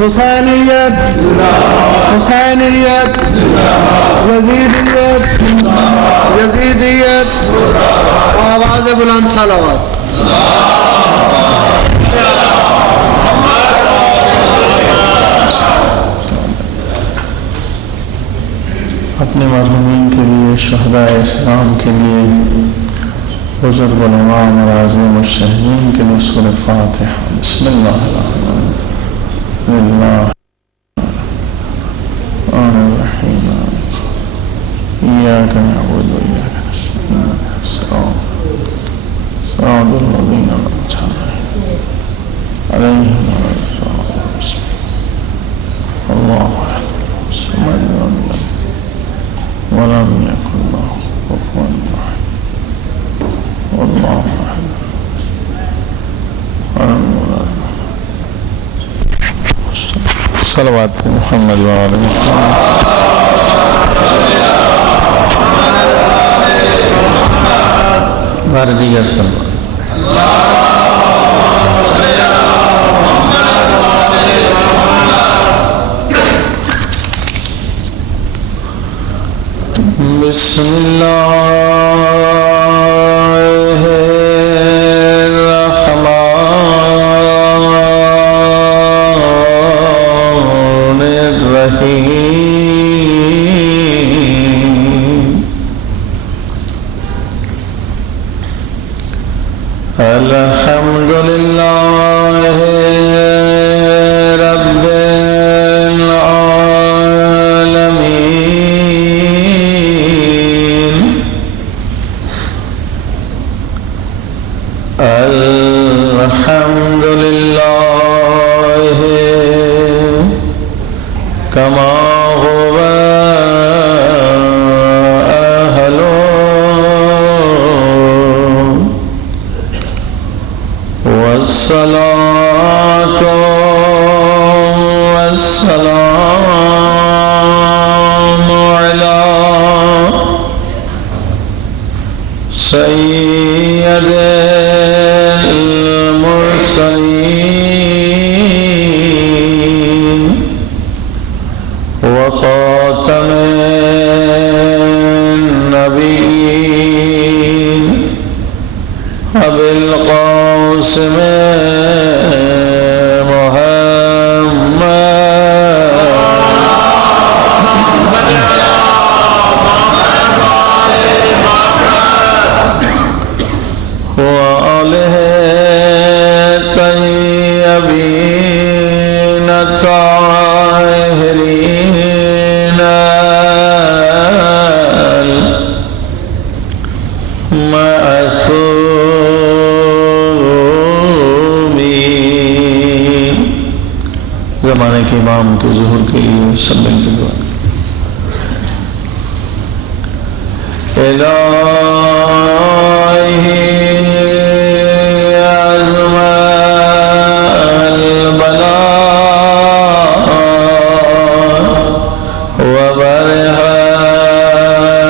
حسینیت حسینیت یزیدیت یزیدیت آواز بلند صلوات اپنے مرحومین کے لیے، شہداء اسلام کے لیے، بزرگ علماء مراجع مجتہدین کے لیے سورۃ فاتحہ۔ بسم اللہ الرحمن الرحیم ایاک نعبد و ایاک نستعین صراط الذین انعمت علیہم غیر المغضوب علیہم اللہ الصمد ولم يكن له كفوا احد والله احد ولم يولد صلوات محمد وعلى محمد بار دیگر صلوات بسم اللہ الرحمن الرحیم الحمد للہ رب الحمد للہ کما هو اہل والصلاة والسلام علی سید المرسلین وخاتم النبیین ابی القاسم زمانے کے امام کے ظہور کے لیے سب مل کے دعا الہی عظم البلاء وبرح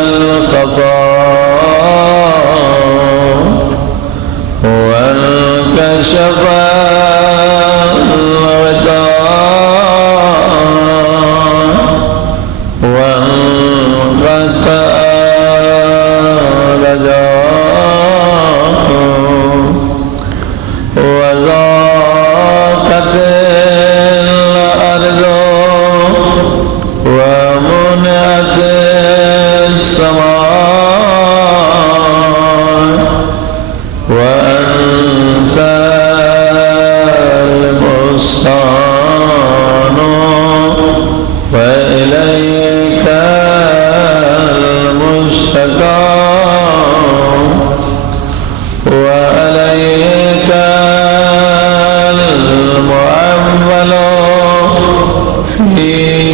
الخفاء وانكشف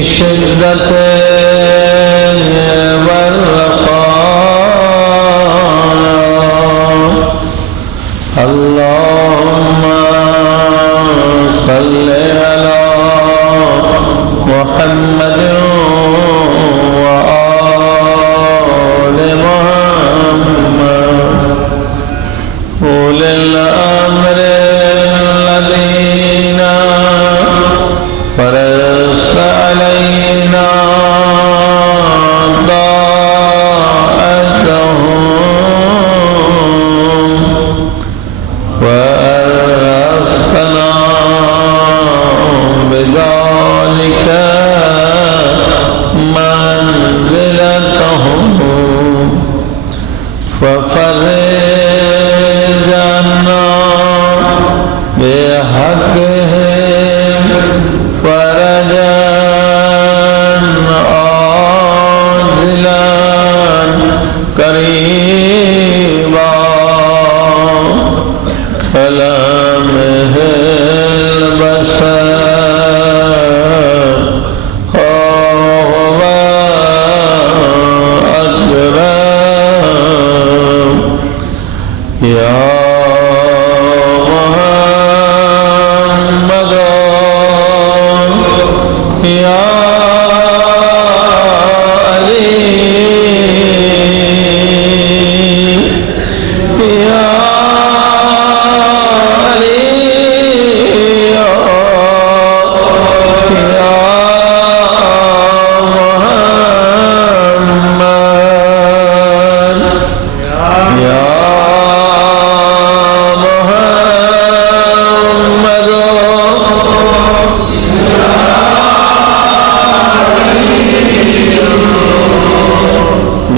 شدت والرخاء ففرجنا بحقهم فرجا عاجلا قريبا كلامه البشر هو أكرم يا محمد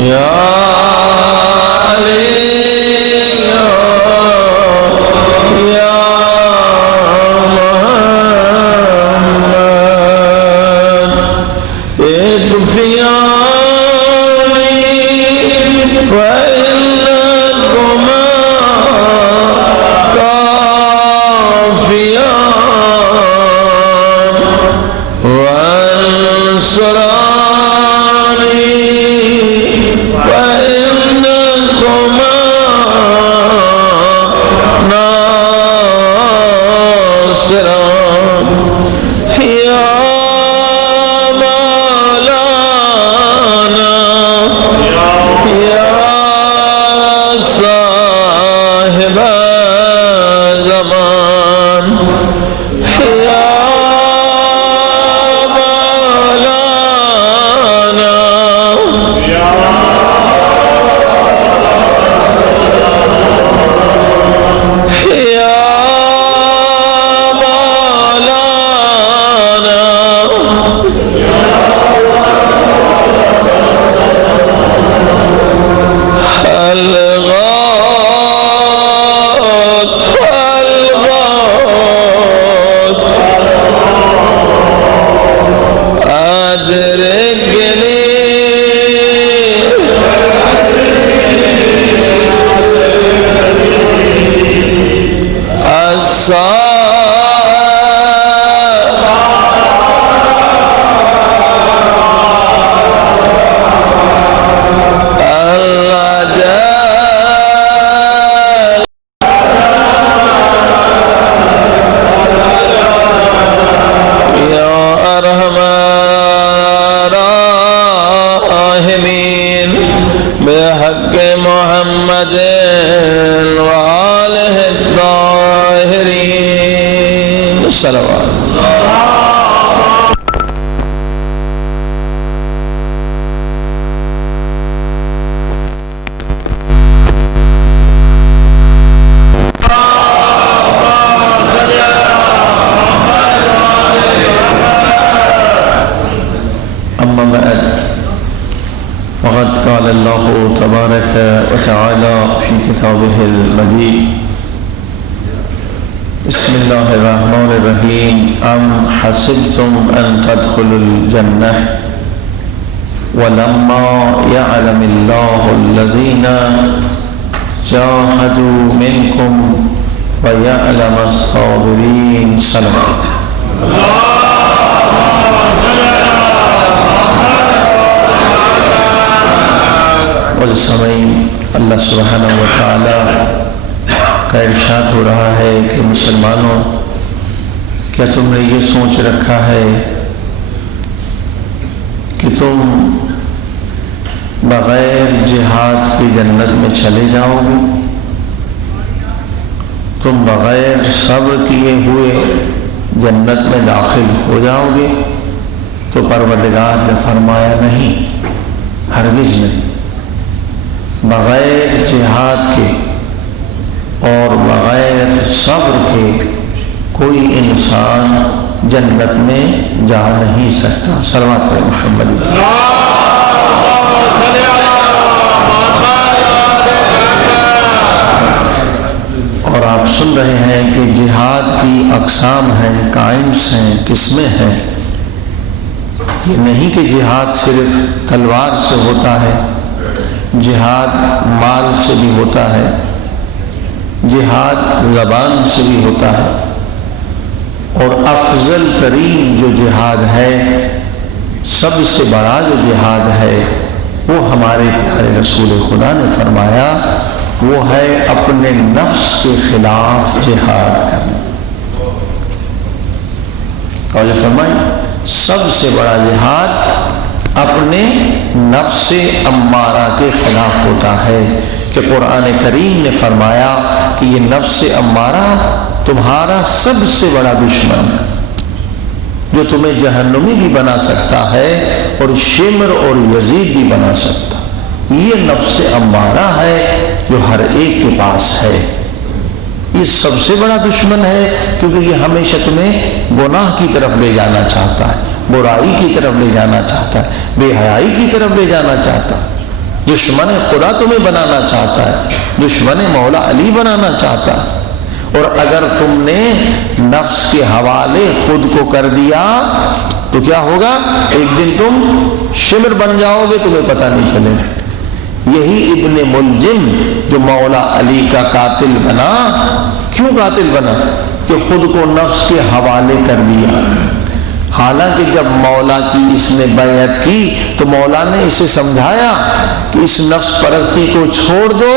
يا وتعالى في كتابه المجيد بسم الله الرحمن الرحيم أم حسبتم أن تدخلوا الجنة ولما يعلم الله الذين جاهدوا منكم ويعلم الصابرين صلوات والسمعين اللہ سبحانہ و تعالی کا ارشاد ہو رہا ہے کہ مسلمانوں کیا تم نے یہ سوچ رکھا ہے کہ تم بغیر جہاد کی جنت میں چلے جاؤ گے؟ تم بغیر صبر کیے ہوئے جنت میں داخل ہو جاؤ گے؟ تو پروردگار نے فرمایا نہیں، ہرگز نہیں، بغیر جہاد کے اور بغیر صبر کے کوئی انسان جنت میں جا نہیں سکتا۔ صلوات پر محمد۔ قسمیں ہیں. یہ نہیں کہ جہاد صرف تلوار سے ہوتا ہے، جہاد مال سے بھی ہوتا ہے، جہاد زبان سے بھی ہوتا ہے، اور افضل ترین جو جہاد ہے، سب سے بڑا جو جہاد ہے، وہ ہمارے پیارے رسول خدا نے فرمایا وہ ہے اپنے نفس کے خلاف جہاد کرنا. اور یہ فرمائیں سب سے بڑا جہاد اپنے نفس امارہ کے خلاف ہوتا ہے، کہ قرآن کریم نے فرمایا کہ یہ نفس امارہ تمہارا سب سے بڑا دشمن ہے، جو تمہیں جہنمی بھی بنا سکتا ہے اور شمر اور یزید بھی بنا سکتا. یہ نفس امارہ ہے جو ہر ایک کے پاس ہے. یہ سب سے بڑا دشمن ہے، کیونکہ یہ ہمیشہ تمہیں گناہ کی طرف لے جانا چاہتا ہے، برائی کی طرف لے جانا چاہتا ہے، بے حیائی کی طرف لے جانا چاہتا ہے. دشمن خدا تمہیں بنانا چاہتا ہے، دشمن مولا علی بنانا چاہتا ہے. اور اگر تم نے نفس کے حوالے خود کو کر دیا تو کیا ہوگا؟ ایک دن تم شمر بن جاؤ گے، تمہیں پتہ نہیں چلے گا. یہی ابن ملجم جو مولا علی کا قاتل بنا، کیوں قاتل بنا؟ کہ خود کو نفس کے حوالے کر دیا. حالانکہ جب مولا کی اس نے بیعت کی تو مولا نے اسے سمجھایا کہ اس نفس پرستی کو چھوڑ دو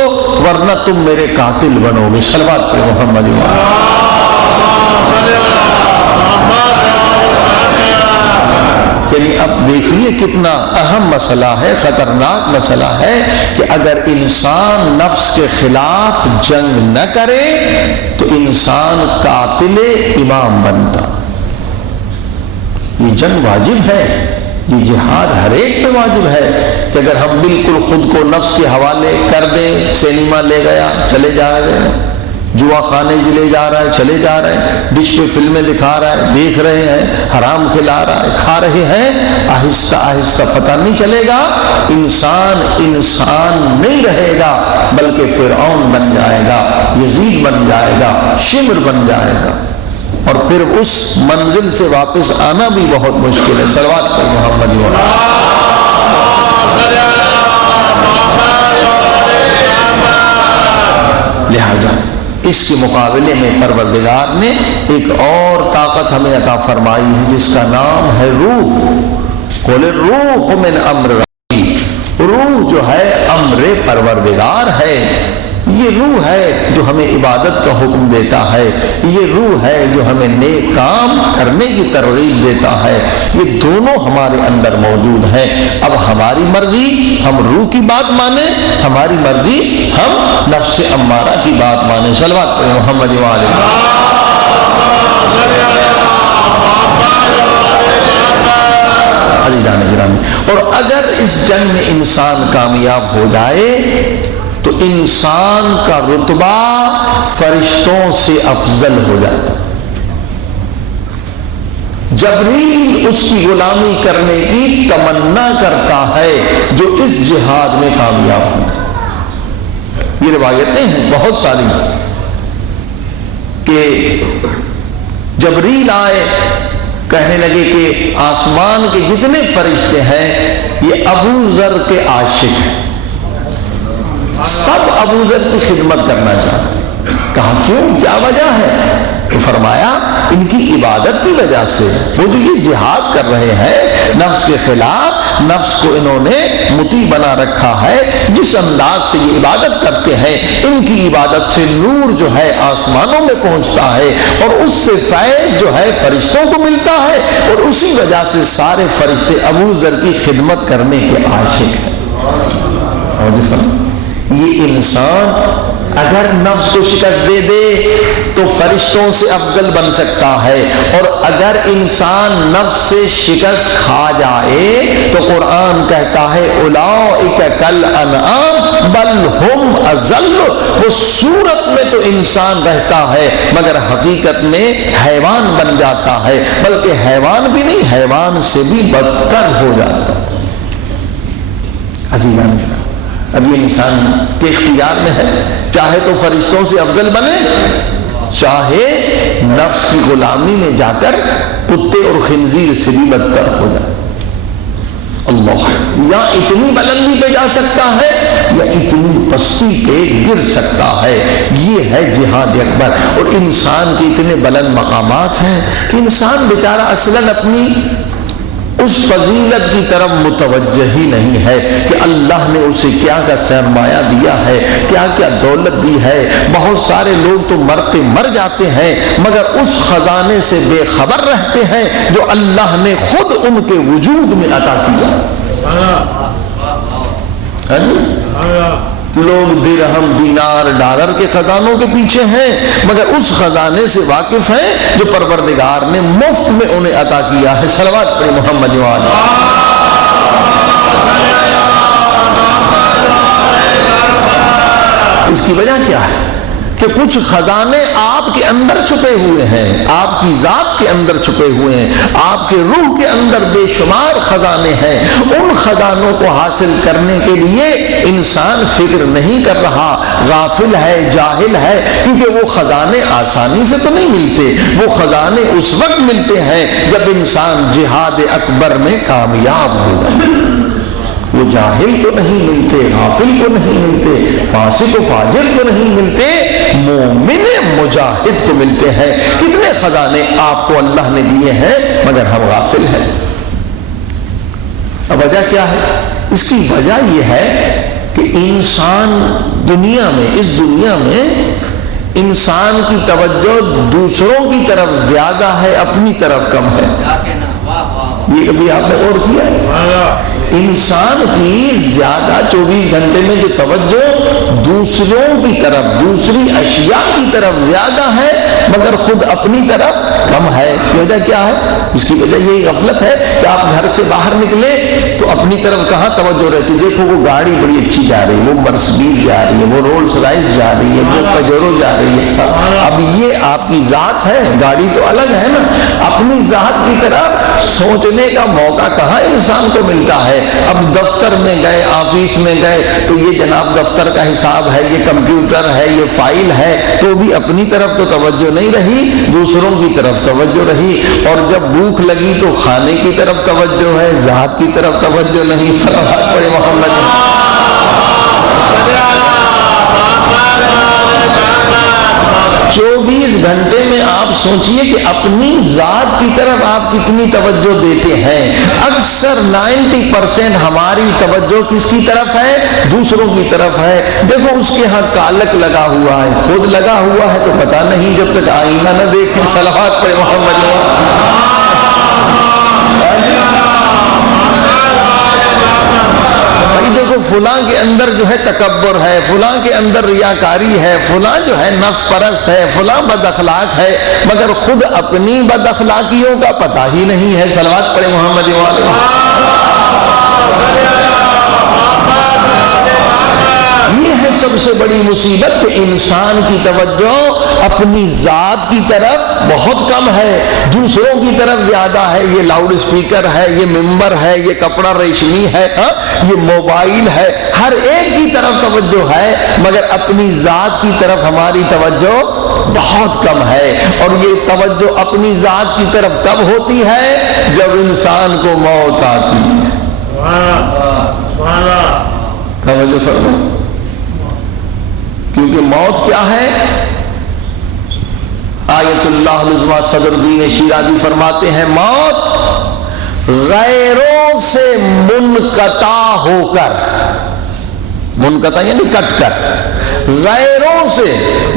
ورنہ تم میرے قاتل بنو گے. صلوات پر محمد. یعنی اب دیکھیے کتنا اہم مسئلہ ہے، خطرناک مسئلہ ہے کہ اگر انسان نفس کے خلاف جنگ نہ کرے تو انسان قاتل امام بنتا. یہ جنگ واجب ہے، یہ جہاد ہر ایک پہ واجب ہے کہ اگر ہم بالکل خود کو نفس کے حوالے کر دیں، سینما لے گیا چلے جا رہے ہیں، جوا خانے لے جا رہا ہے چلے جا رہے ہیں، ڈش پہ فلمیں دکھا رہا ہے دیکھ رہے ہیں، حرام کھلا رہا ہے کھا رہے ہیں، آہستہ آہستہ پتہ نہیں چلے گا انسان نہیں رہے گا، بلکہ فرعون بن جائے گا، یزید بن جائے گا، شمر بن جائے گا، اور پھر اس منزل سے واپس آنا بھی بہت مشکل ہے. صلوات پر محمد. لہذا اس کے مقابلے میں پروردگار نے ایک اور طاقت ہمیں عطا فرمائی ہے جس کا نام ہے روح. قل الروح من امر ربی. روح جو ہے امر پروردگار ہے. یہ روح ہے جو ہمیں عبادت کا حکم دیتا ہے، یہ روح ہے جو ہمیں نیک کام کرنے کی ترغیب دیتا ہے. یہ دونوں ہمارے اندر موجود ہیں. اب ہماری مرضی ہم روح کی بات مانیں، ہماری مرضی ہم نفس امارہ کی بات مانیں. صلوات پر محمد وعلیہ. عزیزان گرامی، اور اگر اس جنگ میں انسان کامیاب ہو جائے تو انسان کا رتبہ فرشتوں سے افضل ہو جاتا. جبریل اس کی غلامی کرنے کی تمنا کرتا ہے جو اس جہاد میں کامیاب ہو جائے. یہ روایتیں ہیں بہت ساری کہ جبریل آئے کہنے لگے کہ آسمان کے جتنے فرشتے ہیں یہ ابو ذر کے عاشق ہیں، سب ابو ذر کی خدمت کرنا چاہتے ہیں. کہا کیوں، کیا وجہ ہے؟ تو فرمایا ان کی عبادت کی وجہ سے. وہ جو یہ جہاد کر رہے ہیں نفس کے خلاف، نفس کو انہوں نے مطیع بنا رکھا ہے، جس انداز سے یہ عبادت کرتے ہیں ان کی عبادت سے نور جو ہے آسمانوں میں پہنچتا ہے اور اس سے فیض جو ہے فرشتوں کو ملتا ہے، اور اسی وجہ سے سارے فرشتے ابو ذر کی خدمت کرنے کے عاشق ہیں. یہ انسان اگر نفس کو شکست دے دے تو فرشتوں سے افضل بن سکتا ہے، اور اگر انسان نفس سے شکست کھا جائے تو قرآن کہتا ہے اولئک کالانعام بل ہم اضل. وہ صورت میں تو انسان رہتا ہے مگر حقیقت میں حیوان بن جاتا ہے، بلکہ حیوان بھی نہیں، حیوان سے بھی بدتر ہو جاتا. عزیزان اب یہ انسان کے اختیار میں ہے، چاہے تو فرشتوں سے افضل بنے چاہے نفس کی غلامی میں جا کر کتے اور خنزیر سے بھی بدتر ہو جائے. اللہ یا اتنی بلندی پہ جا سکتا ہے یا اتنی پستی پہ گر سکتا ہے. یہ ہے جہاد اکبر. اور انسان کے اتنے بلند مقامات ہیں کہ انسان بیچارہ اصلاً اپنی اس فضیلت کی طرف متوجہ ہی نہیں ہے کہ اللہ نے اسے کیا کا سرمایہ دیا ہے, کیا کیا دولت دی ہے. بہت سارے لوگ تو مرتے مر جاتے ہیں مگر اس خزانے سے بے خبر رہتے ہیں جو اللہ نے خود ان کے وجود میں عطا کیا. لوگ درہم دینار ڈالر کے خزانوں کے پیچھے ہیں مگر اس خزانے سے واقف ہیں جو پروردگار نے مفت میں انہیں عطا کیا ہے. صلوات پڑھیں محمد وعلی. اس کی وجہ کیا ہے کہ کچھ خزانے آپ کے اندر چھپے ہوئے ہیں, آپ کی ذات کے اندر چھپے ہوئے ہیں, آپ کے روح کے اندر بے شمار خزانے ہیں. ان خزانوں کو حاصل کرنے کے لیے انسان فکر نہیں کر رہا, غافل ہے, جاہل ہے, کیونکہ وہ خزانے آسانی سے تو نہیں ملتے. وہ خزانے اس وقت ملتے ہیں جب انسان جہاد اکبر میں کامیاب ہو جائے. وہ جاہل کو نہیں ملتے, غافل کو نہیں ملتے, فاسق و فاجر کو نہیں ملتے, مومن مجاہد کو ملتے ہیں. کتنے خزانے آپ کو اللہ نے دیے ہیں مگر ہم غافل ہیں. اب وجہ کیا ہے؟ اس کی وجہ یہ ہے کہ انسان دنیا میں, اس دنیا میں انسان کی توجہ دوسروں کی طرف زیادہ ہے, اپنی طرف کم ہے. یہ کبھی آپ نے غور کیا ہے؟ انسان کی زیادہ 24 گھنٹے میں جو توجہ دوسروں کی طرف, دوسری اشیاء کی طرف زیادہ ہے مگر خود اپنی طرف کم ہے. وجہ کیا ہے؟ اس کی وجہ یہی غفلت ہے کہ آپ گھر سے باہر نکلے تو اپنی طرف کہاں توجہ رہتی. دیکھو وہ گاڑی بڑی اچھی جا رہی ہے, وہ مرسڈیز جا رہی ہے, وہ رولز رائس جا رہی ہے, وہ پجیرو جا رہی ہے. اب یہ آپ کی ذات ہے, گاڑی تو الگ ہے نا. اپنی ذات کی طرف سوچنے کا موقع کہاں انسان کو ملتا ہے. اب دفتر میں گئے, آفس میں گئے تو یہ جناب دفتر کا حساب ہے, یہ کمپیوٹر ہے, یہ فائل ہے, تو بھی اپنی طرف تو توجہ نہیں رہی, دوسروں کی طرف توجہ رہی. اور جب بھوک لگی تو کھانے کی طرف توجہ ہے, ذات کی طرف توجہ نہیں. صلوات پڑھیں محمد. 24 گھنٹے میں آپ سوچئے کہ اپنی ذات کی طرف آپ کتنی توجہ دیتے ہیں. اکثر 90% ہماری توجہ کس کی طرف ہے؟ دوسروں کی طرف ہے. دیکھو اس کے ہاں کالک لگا ہوا ہے, خود لگا ہوا ہے تو پتہ نہیں جب تک آئینہ نہ دیکھیں. صلوات پڑھیں محمد. دیکھو فلاں کے اندر جو ہے تکبر ہے, فلاں کے اندر ریاکاری ہے, فلاں جو ہے نفس پرست ہے, فلاں بد اخلاق ہے, مگر خود اپنی بد اخلاقیوں کا پتہ ہی نہیں ہے. صلوات پڑھیں محمد وعلیہ. یہ ہے سب سے بڑی مصیبت کہ انسان کی توجہ اپنی ذات کی طرف بہت کم ہے, دوسروں کی طرف زیادہ ہے. یہ لاؤڈ اسپیکر ہے, یہ ممبر ہے, یہ کپڑا ریشمی ہے, یہ موبائل ہے, ہر ایک کی طرف توجہ ہے مگر اپنی ذات کی طرف ہماری توجہ بہت کم ہے. اور یہ توجہ اپنی ذات کی طرف کب ہوتی ہے؟ جب انسان کو موت آتی ہے. توجہ فرمائیں, کیونکہ موت کیا ہے؟ آیت اللہ العظمی صدر الدین شیرازی فرماتے ہیں موت غیروں سے منقطع ہو کر, منقطع یعنی کٹ کر, غیروں سے.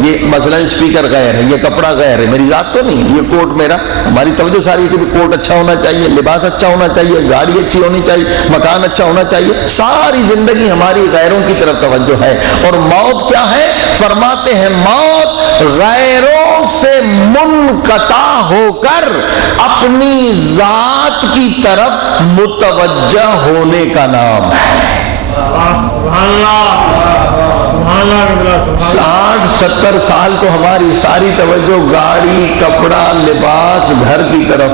یہ مثلا اسپیکر غیر ہے, یہ کپڑا غیر ہے, میری ذات تو نہیں, یہ کوٹ میرا. ہماری توجہ ساری ہے کہ کوٹ اچھا ہونا چاہیے, لباس اچھا ہونا چاہیے, گاڑی اچھی ہونی چاہیے, مکان اچھا ہونا چاہیے. ساری زندگی ہماری غیروں کی طرف توجہ ہے. اور موت کیا ہے؟ فرماتے ہیں موت غیروں سے منقطع ہو کر اپنی ذات کی طرف متوجہ ہونے کا نام ہے. 60-70 سال تو ہماری ساری توجہ گاڑی, کپڑا, لباس, گھر کی طرف.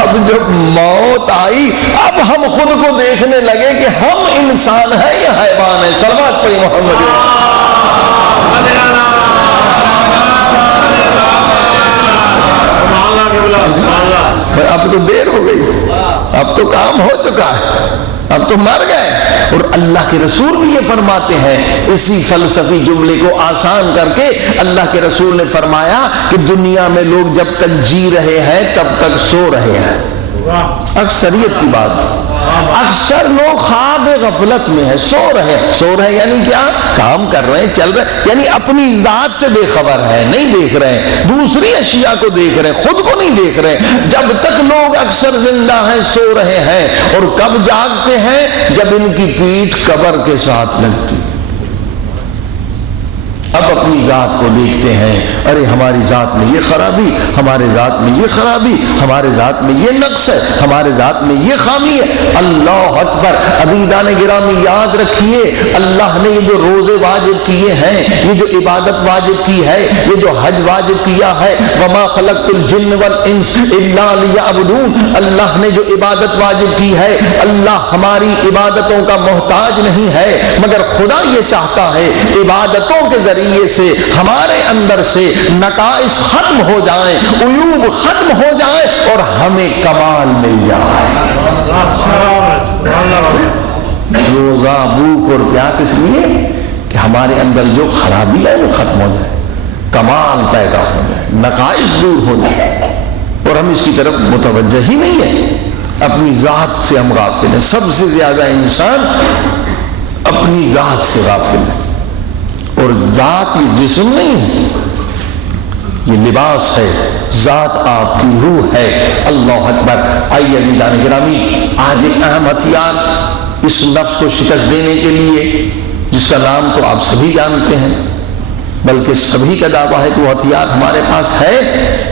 اب جب موت آئی اب ہم خود کو دیکھنے لگے کہ ہم انسان ہیں یا حیوان ہیں. صلوات پڑھیں محمد. اب تو دیر ہو گئی، اب تو کام ہو چکا ہے، اب تو مر گئے۔ اور اللہ کے رسول بھی یہ فرماتے ہیں، اسی فلسفی جملے کو آسان کر کے اللہ کے رسول نے فرمایا کہ دنیا میں لوگ جب تک جی رہے ہیں تب تک سو رہے ہیں۔ اکثریت کی بات، اکثر لوگ خواب غفلت میں ہے، سو رہے ہیں یعنی کیا؟ کام کر رہے ہیں، چل رہے ہیں، یعنی اپنی ذات سے بے خبر ہے، نہیں دیکھ رہے ہیں، دوسری اشیاء کو دیکھ رہے ہیں، خود کو نہیں دیکھ رہے ہیں۔ جب تک لوگ اکثر زندہ ہیں سو رہے ہیں، اور کب جاگتے ہیں؟ جب ان کی پیٹھ قبر کے ساتھ لگتی۔ اب اپنی ذات کو دیکھتے ہیں، ارے ہماری ذات میں یہ خرابی، ہمارے ذات میں یہ خرابی، ہمارے ذات میں یہ نقص ہے، ہمارے ذات میں یہ خامی ہے۔ اللہ اکبر۔ عزیزان گرامی یاد رکھیے، اللہ نے یہ جو روزے واجب کیے ہیں، یہ جو عبادت واجب کی ہے، یہ جو حج واجب کیا ہے، وما خلقت الجن والانس الا لیعبدون، اللہ نے جو عبادت واجب کی ہے، اللہ ہماری عبادتوں کا محتاج نہیں ہے، مگر خدا یہ چاہتا ہے عبادتوں کے ذریعے سے ہمارے اندر سے نقائص ختم ہو جائیں، عیوب ختم ہو جائیں، اور ہمیں کمال مل جائے۔ روزہ بھوک اور پیاس اس لیے کہ ہمارے اندر جو خرابی ہے وہ ختم ہو جائے، کمال پیدا ہو جائے، نقائص دور ہو جائے، اور ہم اس کی طرف متوجہ ہی نہیں ہیں۔ اپنی ذات سے ہم غافل ہیں، سب سے زیادہ انسان اپنی ذات سے غافل ہے۔ اور ذات یہ جسم نہیں ہے، یہ لباس ہے، ذات آپ کی روح ہے۔ اللہ اکبر۔ آئیے عزیزان گرامی، آج ایک اہم ہتھیار اس نفس کو شکست دینے کے لیے، جس کا نام تو آپ سبھی جانتے ہیں، بلکہ سبھی کا دعویٰ ہے کہ وہ ہتھیار ہمارے پاس ہے،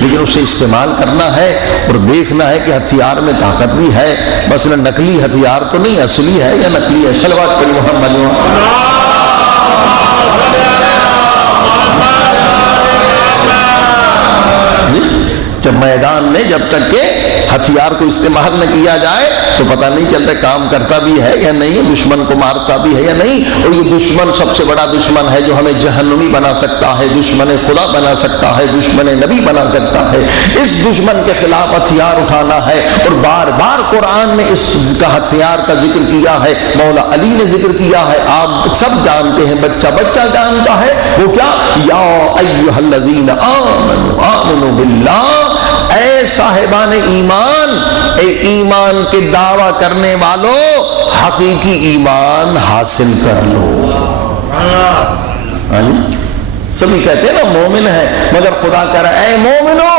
لیکن اسے استعمال کرنا ہے اور دیکھنا ہے کہ ہتھیار میں طاقت بھی ہے، مثلا نقلی ہتھیار تو نہیں، اصلی ہے یا نقلی ہے۔ صلوات پڑھی محمد۔ جب میدان میں جب تک کہ ہتھیار کو استعمال نہ کیا جائے تو پتہ نہیں چلتا کام کرتا بھی ہے یا نہیں، دشمن کو مارتا بھی ہے یا نہیں۔ اور یہ دشمن سب سے بڑا دشمن ہے جو ہمیں جہنمی بنا سکتا ہے، دشمن خدا بنا سکتا ہے، دشمن نبی بنا سکتا ہے۔ اس دشمن کے خلاف ہتھیار اٹھانا ہے، اور بار بار قرآن نے اس کا ہتھیار کا ذکر کیا ہے، مولا علی نے ذکر کیا ہے، آپ سب جانتے ہیں، بچہ بچہ جانتا ہے، وہ کیا؟ یا ایھا الذین آمنوا آمنوا باللہ، اے صاحبان ایمان، اے ایمان کے دعویٰ کرنے والوں، حقیقی ایمان حاصل کر لو۔ سبھی کہتے ہیں نا مومن ہے، مگر خدا کہہ رہا ہے اے مومنو،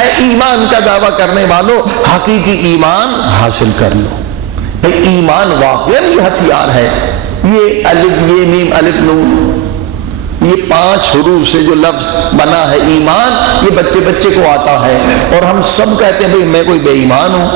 اے ایمان کا دعویٰ کرنے والوں، حقیقی ایمان حاصل کر لو۔ بھئی ایمان واقعاً یہ ہتھیار ہے، یہ الف یہ میم الف نون، یہ 5 حروف سے جو لفظ بنا ہے ایمان، یہ بچے بچے کو آتا ہے، اور ہم سب کہتے ہیں بھئی میں کوئی بے ایمان ہوں،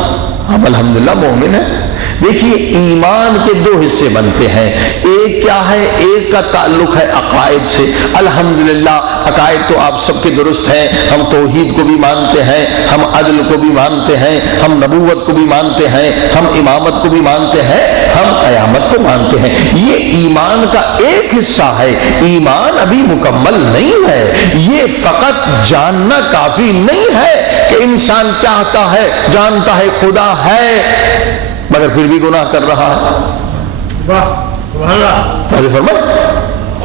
ہم الحمدللہ مومن ہیں۔ دیکھیے ایمان کے 2 حصے بنتے ہیں، ایک کیا ہے؟ ایک کا تعلق ہے عقائد سے۔ الحمدللہ عقائد تو آپ سب کے درست ہیں، ہم توحید کو بھی مانتے ہیں، ہم عدل کو بھی مانتے ہیں، ہم نبوت کو بھی مانتے ہیں، ہم امامت کو بھی مانتے ہیں، ہم قیامت کو مانتے ہیں۔ یہ ایمان کا ایک حصہ ہے۔ ایمان ابھی مکمل نہیں ہے، یہ فقط جاننا کافی نہیں ہے کہ انسان چاہتا ہے، جانتا ہے خدا ہے، مگر پھر بھی گناہ کر رہا ہے۔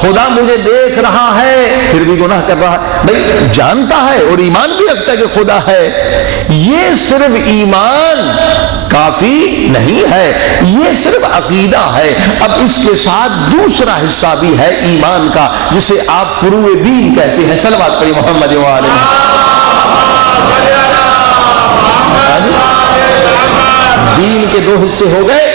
خدا مجھے دیکھ رہا ہے، پھر بھی گناہ کر رہا ہے۔ بھئی جانتا ہے اور ایمان بھی رکھتا ہے کہ خدا ہے، یہ صرف ایمان کافی نہیں ہے، یہ صرف عقیدہ ہے۔ اب اس کے ساتھ دوسرا حصہ بھی ہے ایمان کا، جسے آپ فروع دین کہتے ہیں۔ صلوات پڑھی محمد و آلہ۔ دین کے 2 حصے ہو گئے،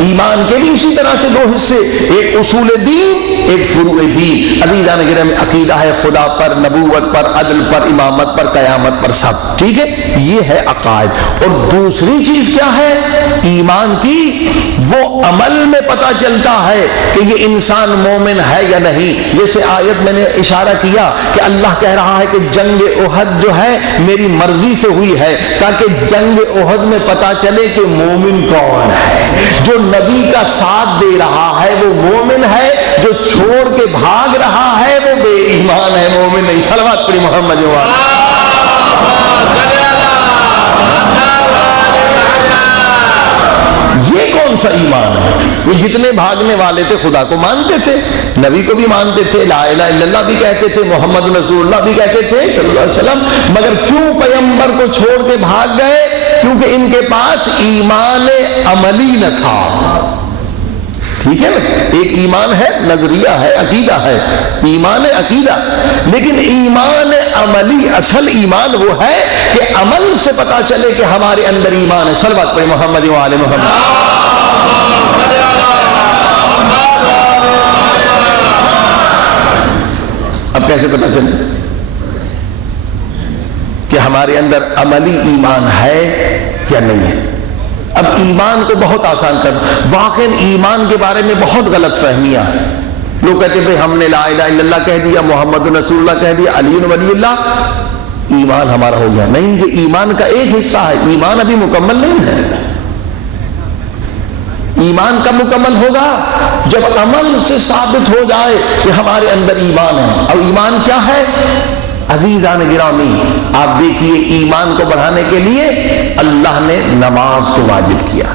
ایمان کے بھی اسی طرح سے 2 حصے، ایک اصول دین، ایک فروع دین۔ عزیزان گرامی عقیدہ ہے خدا پر، نبوت پر، عدل پر، امامت پر، قیامت پر، سب ٹھیک ہے، یہ ہے عقائد۔ اور دوسری چیز کیا ہے ایمان کی؟ وہ عمل میں پتہ چلتا ہے کہ یہ انسان مومن ہے یا نہیں۔ جیسے آیت میں نے اشارہ کیا کہ اللہ کہہ رہا ہے کہ جنگ احد جو ہے میری مرضی سے ہوئی ہے، تاکہ جنگ احد میں پتہ چلے کہ مومن کون ہے۔ جو نبی کا ساتھ دے رہا ہے وہ مومن ہے، جو چھوڑ کے بھاگ رہا ہے وہ بے ایمان ہے، مومن نہیں۔ صلوات پڑھی محمد و آلہ۔ کون سا ایمان ہے؟ یہ جتنے بھاگنے والے تھے خدا کو مانتے تھے، نبی کو بھی مانتے تھے، لا الہ الا اللہ بھی کہتے تھے، محمد رسول اللہ بھی کہتے تھے صلی اللہ علیہ وسلم، مگر کیوں پیغمبر کو چھوڑ کے بھاگ گئے؟ کیونکہ ان کے پاس ایمان عملی نہ تھا۔ ٹھیک ہے نا، ایک ایمان ہے، نظریہ ہے، عقیدہ ہے، ایمان عقیدہ، لیکن ایمان عملی، اصل ایمان وہ ہے کہ عمل سے پتا چلے کہ ہمارے اندر ایمان ہے۔ صلوات پڑھیں محمد و آل محمد۔ اب کیسے پتا چلے کہ ہمارے اندر عملی ایمان ہے یا نہیں ہے؟ اب ایمان کو بہت آسان کر، واقعی ایمان کے بارے میں بہت غلط فہمیاں۔ لوگ کہتے ہیں ہم نے لا الہ الا اللہ کہہ دیا، محمد رسول اللہ کہہ دیا، علی ولی اللہ، ایمان ہمارا ہو گیا۔ نہیں، یہ ایمان کا ایک حصہ ہے، ایمان ابھی مکمل نہیں ہے۔ ایمان کب مکمل ہوگا؟ جب عمل سے ثابت ہو جائے کہ ہمارے اندر ایمان ہے۔ اور ایمان کیا ہے؟ عزیزان گرامی، آپ دیکھیے ایمان کو بڑھانے کے لیے اللہ نے نماز کو واجب کیا،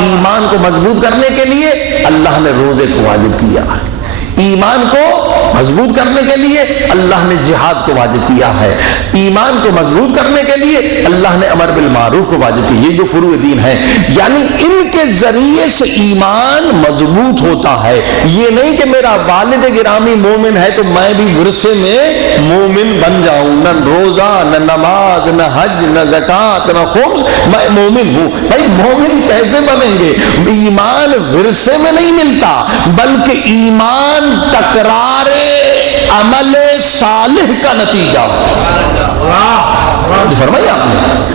ایمان کو مضبوط کرنے کے لیے اللہ نے روزے کو واجب کیا، ایمان کو مضبوط کرنے کے لیے اللہ نے جہاد کو واجب کیا ہے، ایمان کو مضبوط کرنے کے لیے اللہ نے امر بالمعروف کو واجب کیا۔ یہ جو فروع دین ہے، یعنی ان کے ذریعے سے ایمان مضبوط ہوتا ہے۔ یہ نہیں کہ میرا والد گرامی مومن ہے تو میں بھی ورثے میں مومن بن جاؤں، نہ روزہ، نہ نماز، نہ حج، نہ زکوٰۃ، نہ خمس، میں مومن ہوں۔ بھائی مومن کیسے بنیں گے؟ ایمان ورثے میں نہیں ملتا، بلکہ ایمان تکرار عمل صالح کا نتیجہ۔ فرمایا آپ نے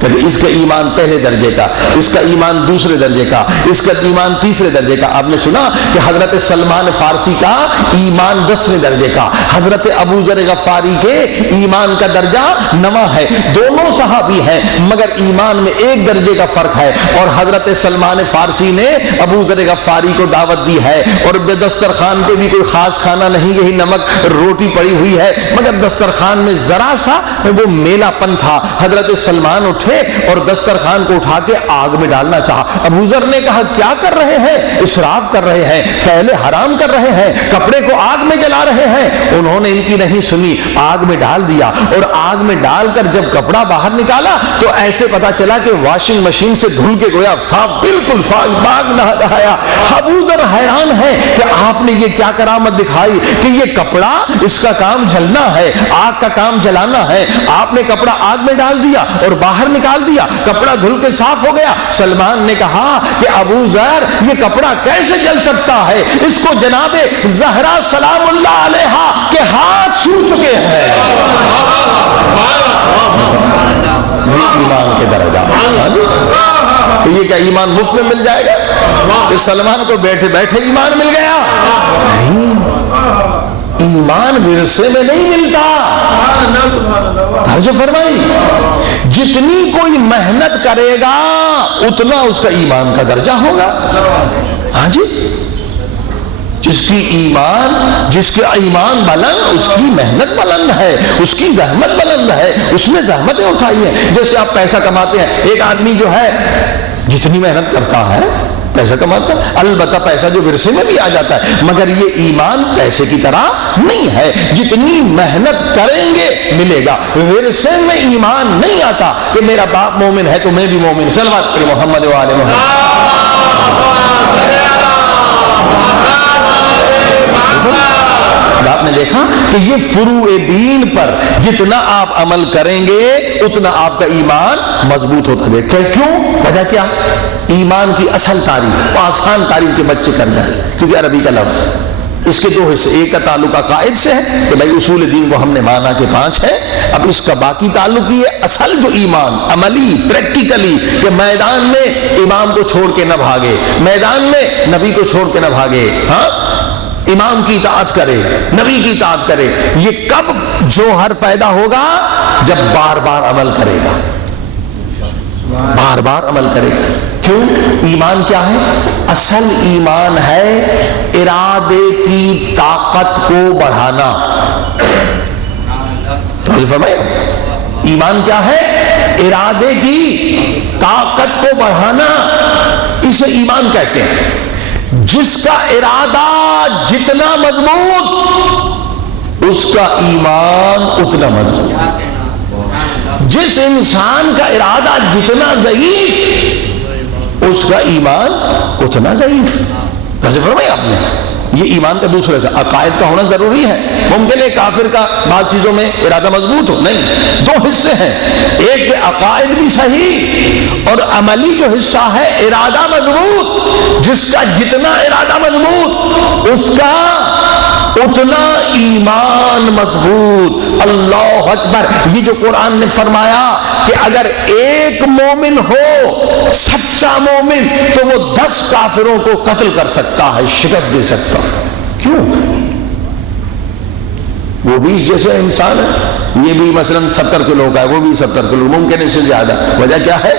کہ اس کا ایمان پہلے درجے کا، اس کا ایمان دوسرے درجے کا، اس کا ایمان تیسرے درجے کا۔ آپ نے سنا کہ حضرت سلمان فارسی کا ایمان 10ویں درجے کا، حضرت ابو ذر غفاری کے ایمان کا درجہ 9واں ہے۔ دونوں صحابی ہیں مگر ایمان میں ایک درجے کا فرق ہے، اور حضرت سلمان فارسی نے ابو ذر غفاری کو دعوت دی ہے، اور دسترخوان پہ بھی کوئی خاص کھانا نہیں، یہی نمک روٹی پڑی ہوئی ہے، مگر دسترخوان میں ذرا سا وہ میلا پن تھا۔ حضرت سلمان اٹھے اور دسترخوان کو اٹھا کے آگ میں ڈالنا چاہا۔ ابو ذر نے کہا کیا کر رہے ہیں؟ اسراف کر رہے ہیں، فعل حرام کر رہے ہیں، کپڑے کو آگ میں جلا رہے ہیں۔ انہوں نے ان کی نہیں سنی، آگ میں ڈال دیا، اور آگ میں ڈال کر جب کپڑا باہر نکالا تو ایسے پتا چلا کہ واشنگ مشین سے دھل کے گویا صاف بالکل باغ نہ رہا۔ ابو ذر حیران ہے کہ آپ نے یہ کیا کرامت دکھائی کہ یہ کپڑا اس کا کام جلنا ہے، آگ کا کام جلانا ہے، آپ نے کپڑا آگ میں ڈال دیا اور باہر نکال دیا، کپڑا دھل کے صاف ہو گیا۔ سلمان نے کہا کہ ابو ذر یہ کپڑا کیسے جل سکتا ہے؟ اس کو جناب زہرا سلام اللہ علیہا کے ہاتھ چھو چکے ہیں۔ ایمان کے درجہ، تو یہ کیا ایمان مفت میں مل جائے گا؟ کہ سلمان کو بیٹھے بیٹھے ایمان مل گیا؟ نہیں، ایمان ورثے میں نہیں ملتا۔ توجہ فرمائی، جتنی کوئی محنت کرے گا اتنا اس کا ایمان کا درجہ ہوگا۔ ہاں جی، جس کے ایمان بلند، اس کی محنت بلند ہے، اس کی زحمت بلند ہے، اس نے زحمتیں اٹھائی ہیں۔ جیسے آپ پیسہ کماتے ہیں، ایک آدمی جو ہے جتنی محنت کرتا ہے پیسہ کماتا ہے، البتہ پیسہ جو ورثے میں بھی آ جاتا ہے، مگر یہ ایمان پیسے کی طرح نہیں ہے، جتنی محنت کریں گے ملے گا۔ ورثے میں ایمان نہیں آتا کہ میرا باپ مومن ہے تو میں بھی مومن۔ صلوات پر محمد و آل محمد۔ آپ نے دیکھا کہ یہ فروع دین پر جتنا آپ عمل کریں گے اتنا آپ کا ایمان مضبوط ہوتا جائے۔ کیوں؟ وجہ کیا؟ ایمان کی اصل تعریف، آسان تعریف کے بچے کر جائیں، کیونکہ عربی کا لفظ ہے۔ اس کے دو حصے، ایک کا تعلق عقائد سے ہے کہ بھائی اصول دین کو ہم نے مانا کہ 5 ہے، اب اس کا باقی تعلق یہ اصل جو ایمان عملی پریکٹیکلی کہ میدان میں امام کو چھوڑ کے نہ بھاگے، میدان میں نبی کو چھوڑ کے نہ بھاگے، ہاں امام کی اطاعت کرے، نبی کی اطاعت کرے۔ یہ کب جوہر پیدا ہوگا؟ جب بار بار عمل کرے گا، بار بار عمل کرے گا۔ کیوں؟ ایمان کیا ہے؟ اصل ایمان ہے ارادے کی طاقت کو بڑھانا۔ فرمایا ایمان کیا ہے؟ ارادے کی طاقت کو بڑھانا۔ اسے ایمان کہتے ہیں۔ جس کا ارادہ جتنا مضبوط اس کا ایمان اتنا مضبوط، جس انسان کا ارادہ جتنا ضعیف اس کا ایمان اتنا ضعیف۔ ویسے فرمایا آپ نے یہ ایمان کا دوسرا حصہ عقائد کا ہونا ضروری ہے۔ ممکن ہے کافر کا بعض چیزوں میں ارادہ مضبوط ہو، نہیں، دو حصے ہیں، ایک کہ عقائد بھی صحیح اور عملی جو حصہ ہے ارادہ مضبوط۔ جس کا جتنا ارادہ مضبوط اس کا اتنا ایمان مضبوط۔ اللہ اکبر! یہ جو قرآن نے فرمایا کہ اگر ایک مومن ہو سچا مومن تو وہ 10 کافروں کو قتل کر سکتا ہے، شکست دے سکتا ہے۔ کیوں؟ وہ 20 جیسے انسان ہے، یہ بھی مثلا 70 کلو کا ہے، وہ بھی 70 کلو، ممکن ہے اس سے زیادہ۔ وجہ کیا ہے؟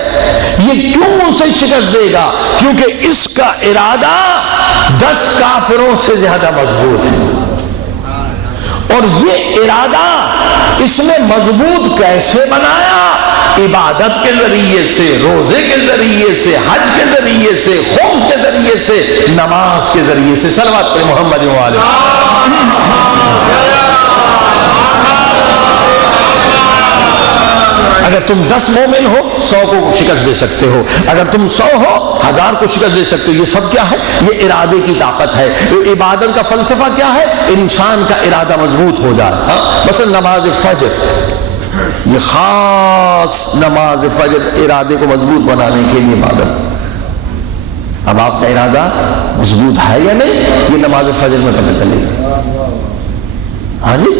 یہ کیوں اسے شکست دے گا؟ کیونکہ اس کا ارادہ 10 کافروں سے زیادہ مضبوط ہے۔ اور یہ ارادہ اس نے مضبوط کیسے بنایا؟ عبادت کے ذریعے سے، روزے کے ذریعے سے، حج کے ذریعے سے، خوف کے ذریعے سے، نماز کے ذریعے سے۔ صلوات پر محمد و آلہ۔ اگر تم 10 مومن ہو 100 کو شکست دے سکتے ہو، اگر تم 100 ہو 1000 کو شکست دے سکتے ہو۔ یہ سب کیا ہے؟ یہ ارادے کی طاقت ہے۔ عبادت کا فلسفہ کیا ہے؟ انسان کا ارادہ مضبوط ہو جائے۔ مثلا نماز فجر، یہ خاص نماز فجر ارادے کو مضبوط بنانے کے لیے عبادت۔ اب آپ کا ارادہ مضبوط ہے یا نہیں یہ نماز فجر میں پتہ چلے گا۔ ہاں جی،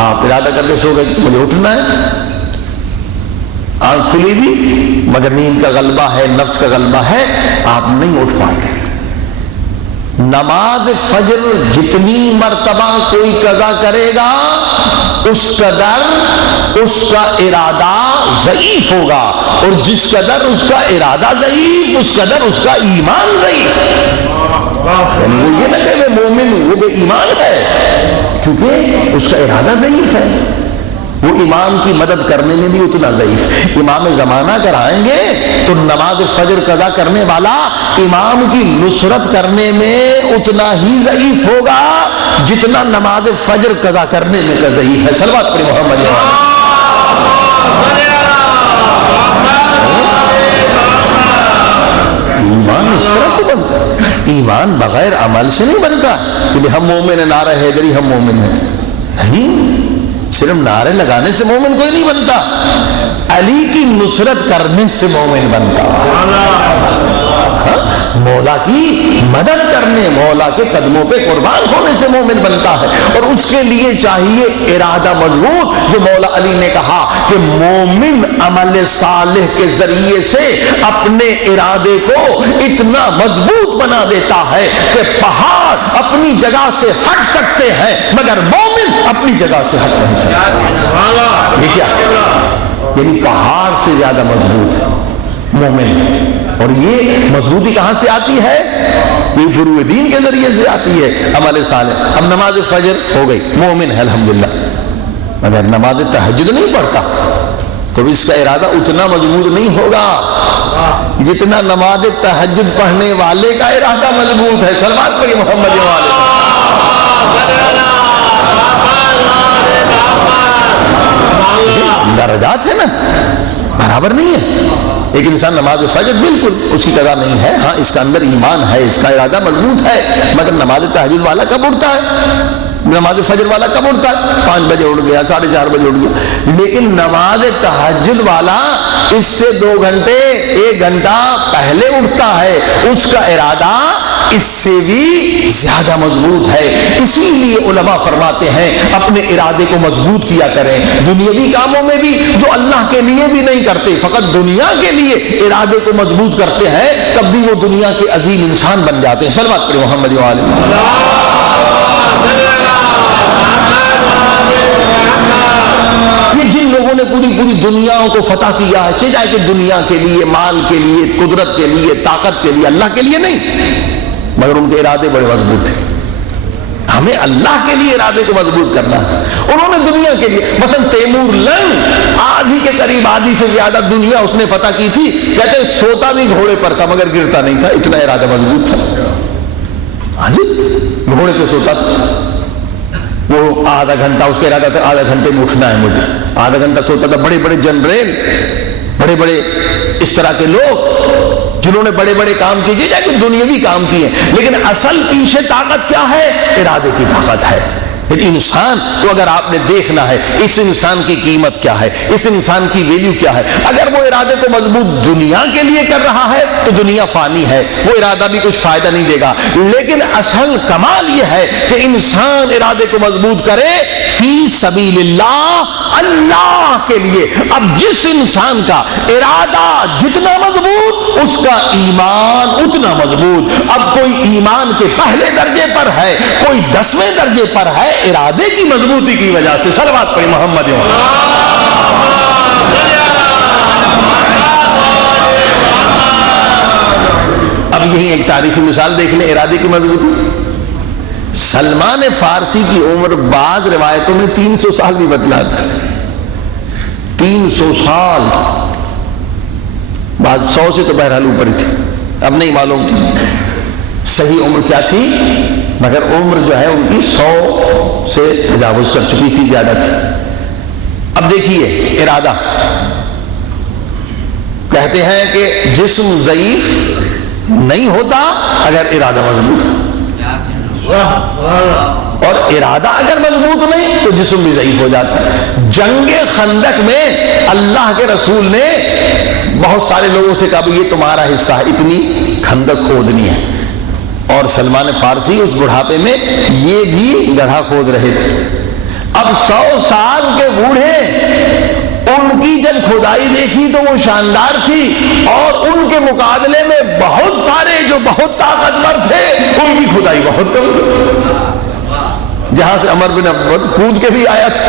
آپ ارادہ کرتے سو گئے کہ مجھے اٹھنا ہے، آنکھ کھلی بھی مگر نیند کا غلبہ ہے، نفس کا غلبہ ہے، آپ نہیں اٹھ پاتے۔ نماز فجر جتنی مرتبہ کوئی قضا کرے گا اس قدر اس کا ارادہ ضعیف ہوگا، اور جس قدر اس کا ارادہ ضعیف اس قدر اس کا ایمان ضعیف۔ یعنی وہ یہ نہ کہ میں مومن ہوں، وہ بے ایمان ہے کیونکہ اس کا ارادہ ضعیف ہے۔ وہ امام کی مدد کرنے میں بھی اتنا ضعیف۔ امام زمانہ اگر آئیں گے تو نماز فجر قضا کرنے والا امام کی نصرت کرنے میں اتنا ہی ضعیف ہوگا جتنا نماز فجر قضا کرنے میں کا ضعیف ہے۔ صلوات پر محمد۔ ایمان اس طرح سے بنتا ہے، ایمان بغیر عمل سے نہیں بنتا کہ ہم مومن ہیں، نعرہ حیدری ہم مومن ہیں، نہیں، صرف نعرے لگانے سے مومن کوئی نہیں بنتا، علی کی نصرت کرنے سے مومن بنتا، مولا کی مدد کرنے، مولا کے قدموں پہ قربان ہونے سے مومن بنتا ہے۔ اور اس کے لیے چاہیے ارادہ مضبوط، جو مولا علی نے کہا کہ مومن عمل صالح کے ذریعے سے اپنے ارادے کو اتنا مضبوط بنا دیتا ہے کہ پہاڑ اپنی جگہ سے ہٹ سکتے ہیں مگر مومن اپنی جگہ سے ہٹ نہیں سکتے۔ یہ کیا؟ یعنی پہاڑ سے زیادہ مضبوط ہے مومن۔ اور یہ مضبوطی کہاں سے آتی ہے؟ یہ فروع دین کے ذریعے سے آتی ہے، عمل صالح۔ اب نماز فجر ہو گئی، مومن ہے الحمدللہ، مگر نماز تہجد نہیں پڑھتا تو اس کا ارادہ اتنا مضبوط نہیں ہوگا جتنا نماز تہجد پڑھنے والے کا ارادہ مضبوط ہے۔ صلوات پڑھیے محمد والے۔ درجات ہے نا، برابر نہیں ہے۔ ایک انسان نماز فجر بالکل اس کی قضا نہیں ہے، ہاں اس کا اندر ایمان ہے، اس کا ارادہ مضبوط ہے، مگر نماز تہجد والا کب اٹھتا ہے؟ نماز فجر والا کب اٹھتا ہے؟ 5 بجے اٹھ گیا، 4:30 بجے اٹھ گیا، لیکن نماز تہجد والا اس سے 2 گھنٹے 1 گھنٹہ پہلے اٹھتا ہے، اس کا ارادہ اس سے بھی زیادہ مضبوط ہے۔ اسی لیے علماء فرماتے ہیں اپنے ارادے کو مضبوط کیا کریں، دنیاوی کاموں میں بھی جو اللہ کے لیے بھی نہیں کرتے، فقط دنیا کے لیے ارادے کو مضبوط کرتے ہیں، تب بھی وہ دنیا کے عظیم انسان بن جاتے ہیں۔ صلوات پر محمد و آلہ۔ یہ جن لوگوں نے پوری دنیا کو فتح کیا ہے، چاہے کہ دنیا کے لیے، مال کے لیے، قدرت کے لیے، طاقت کے لیے، اللہ کے لیے نہیں، مگر ان کے ارادے بڑے مضبوط تھے۔ ہمیں اللہ کے لیے ارادے کو مضبوط کرنا ہے. انہوں نے دنیا کے لیے مثلا تیمور لنگ آدھی کے قریب آدھی سے زیادہ دنیا اس نے فتح کی تھی. کہتے ہیں سوتا بھی گھوڑے پر تھا مگر گرتا نہیں تھا, اتنا ارادہ مضبوط تھا. ہاں جی, گھوڑے پہ سوتا تھا. وہ آدھا گھنٹہ اس کا ارادہ تھا, آدھا گھنٹے میں اٹھنا ہے مجھے. آدھا گھنٹہ سوتا تھا. بڑے بڑے جنرل, بڑے بڑے اس طرح کے لوگ جنہوں نے بڑے بڑے کام کیے, جا کے دنیاوی کام کیے, لیکن اصل پیچھے طاقت کیا ہے؟ ارادے کی طاقت ہے. انسان کو اگر آپ نے دیکھنا ہے اس انسان کی قیمت کیا ہے, اس انسان کی ویلیو کیا ہے, اگر وہ ارادے کو مضبوط دنیا کے لیے کر رہا ہے تو دنیا فانی ہے, وہ ارادہ بھی کچھ فائدہ نہیں دے گا. لیکن اصل کمال یہ ہے کہ انسان ارادے کو مضبوط کرے فی سبیل اللہ, اللہ کے لیے. اب جس انسان کا ارادہ جتنا مضبوط اس کا ایمان اتنا مضبوط. اب کوئی ایمان کے پہلے درجے پر ہے, کوئی 10ویں درجے پر ہے, ارادے کی مضبوطی کی وجہ سے. صلوات پڑھیں محمد. اب یہی ایک تاریخی مثال دیکھ لیں ارادے کی مضبوطی. سلمان فارسی کی عمر بعض روایتوں میں 300 سال بھی بتلاتا ہے. 300 سال, بعض 100 سے تو بہرحال اوپر ہی تھے, اب نہیں معلوم صحیح عمر کیا تھی, مگر عمر جو ہے ان کی 100 سے تجاوز کر چکی تھی, زیادہ تھی. اب دیکھیے ارادہ, کہتے ہیں کہ جسم ضعیف نہیں ہوتا اگر ارادہ مضبوط ہے, اور ارادہ اگر مضبوط نہیں تو جسم بھی ضعیف ہو جاتا ہے. جنگ خندق میں اللہ کے رسول نے بہت سارے لوگوں سے کہا یہ تمہارا حصہ ہے, اتنی خندق کھودنی ہے. اور سلمان فارسی اس بڑھاپے میں یہ بھی گڑھا کھود رہے تھے. اب 100 سال کے بوڑھے, ان کی جب کھدائی دیکھی تو وہ شاندار تھی, اور ان کے مقابلے میں بہت سارے جو بہت طاقتور تھے ان کی کھدائی بہت کم تھی. جہاں سے عمر بن عبد کود کے بھی آیا تھا.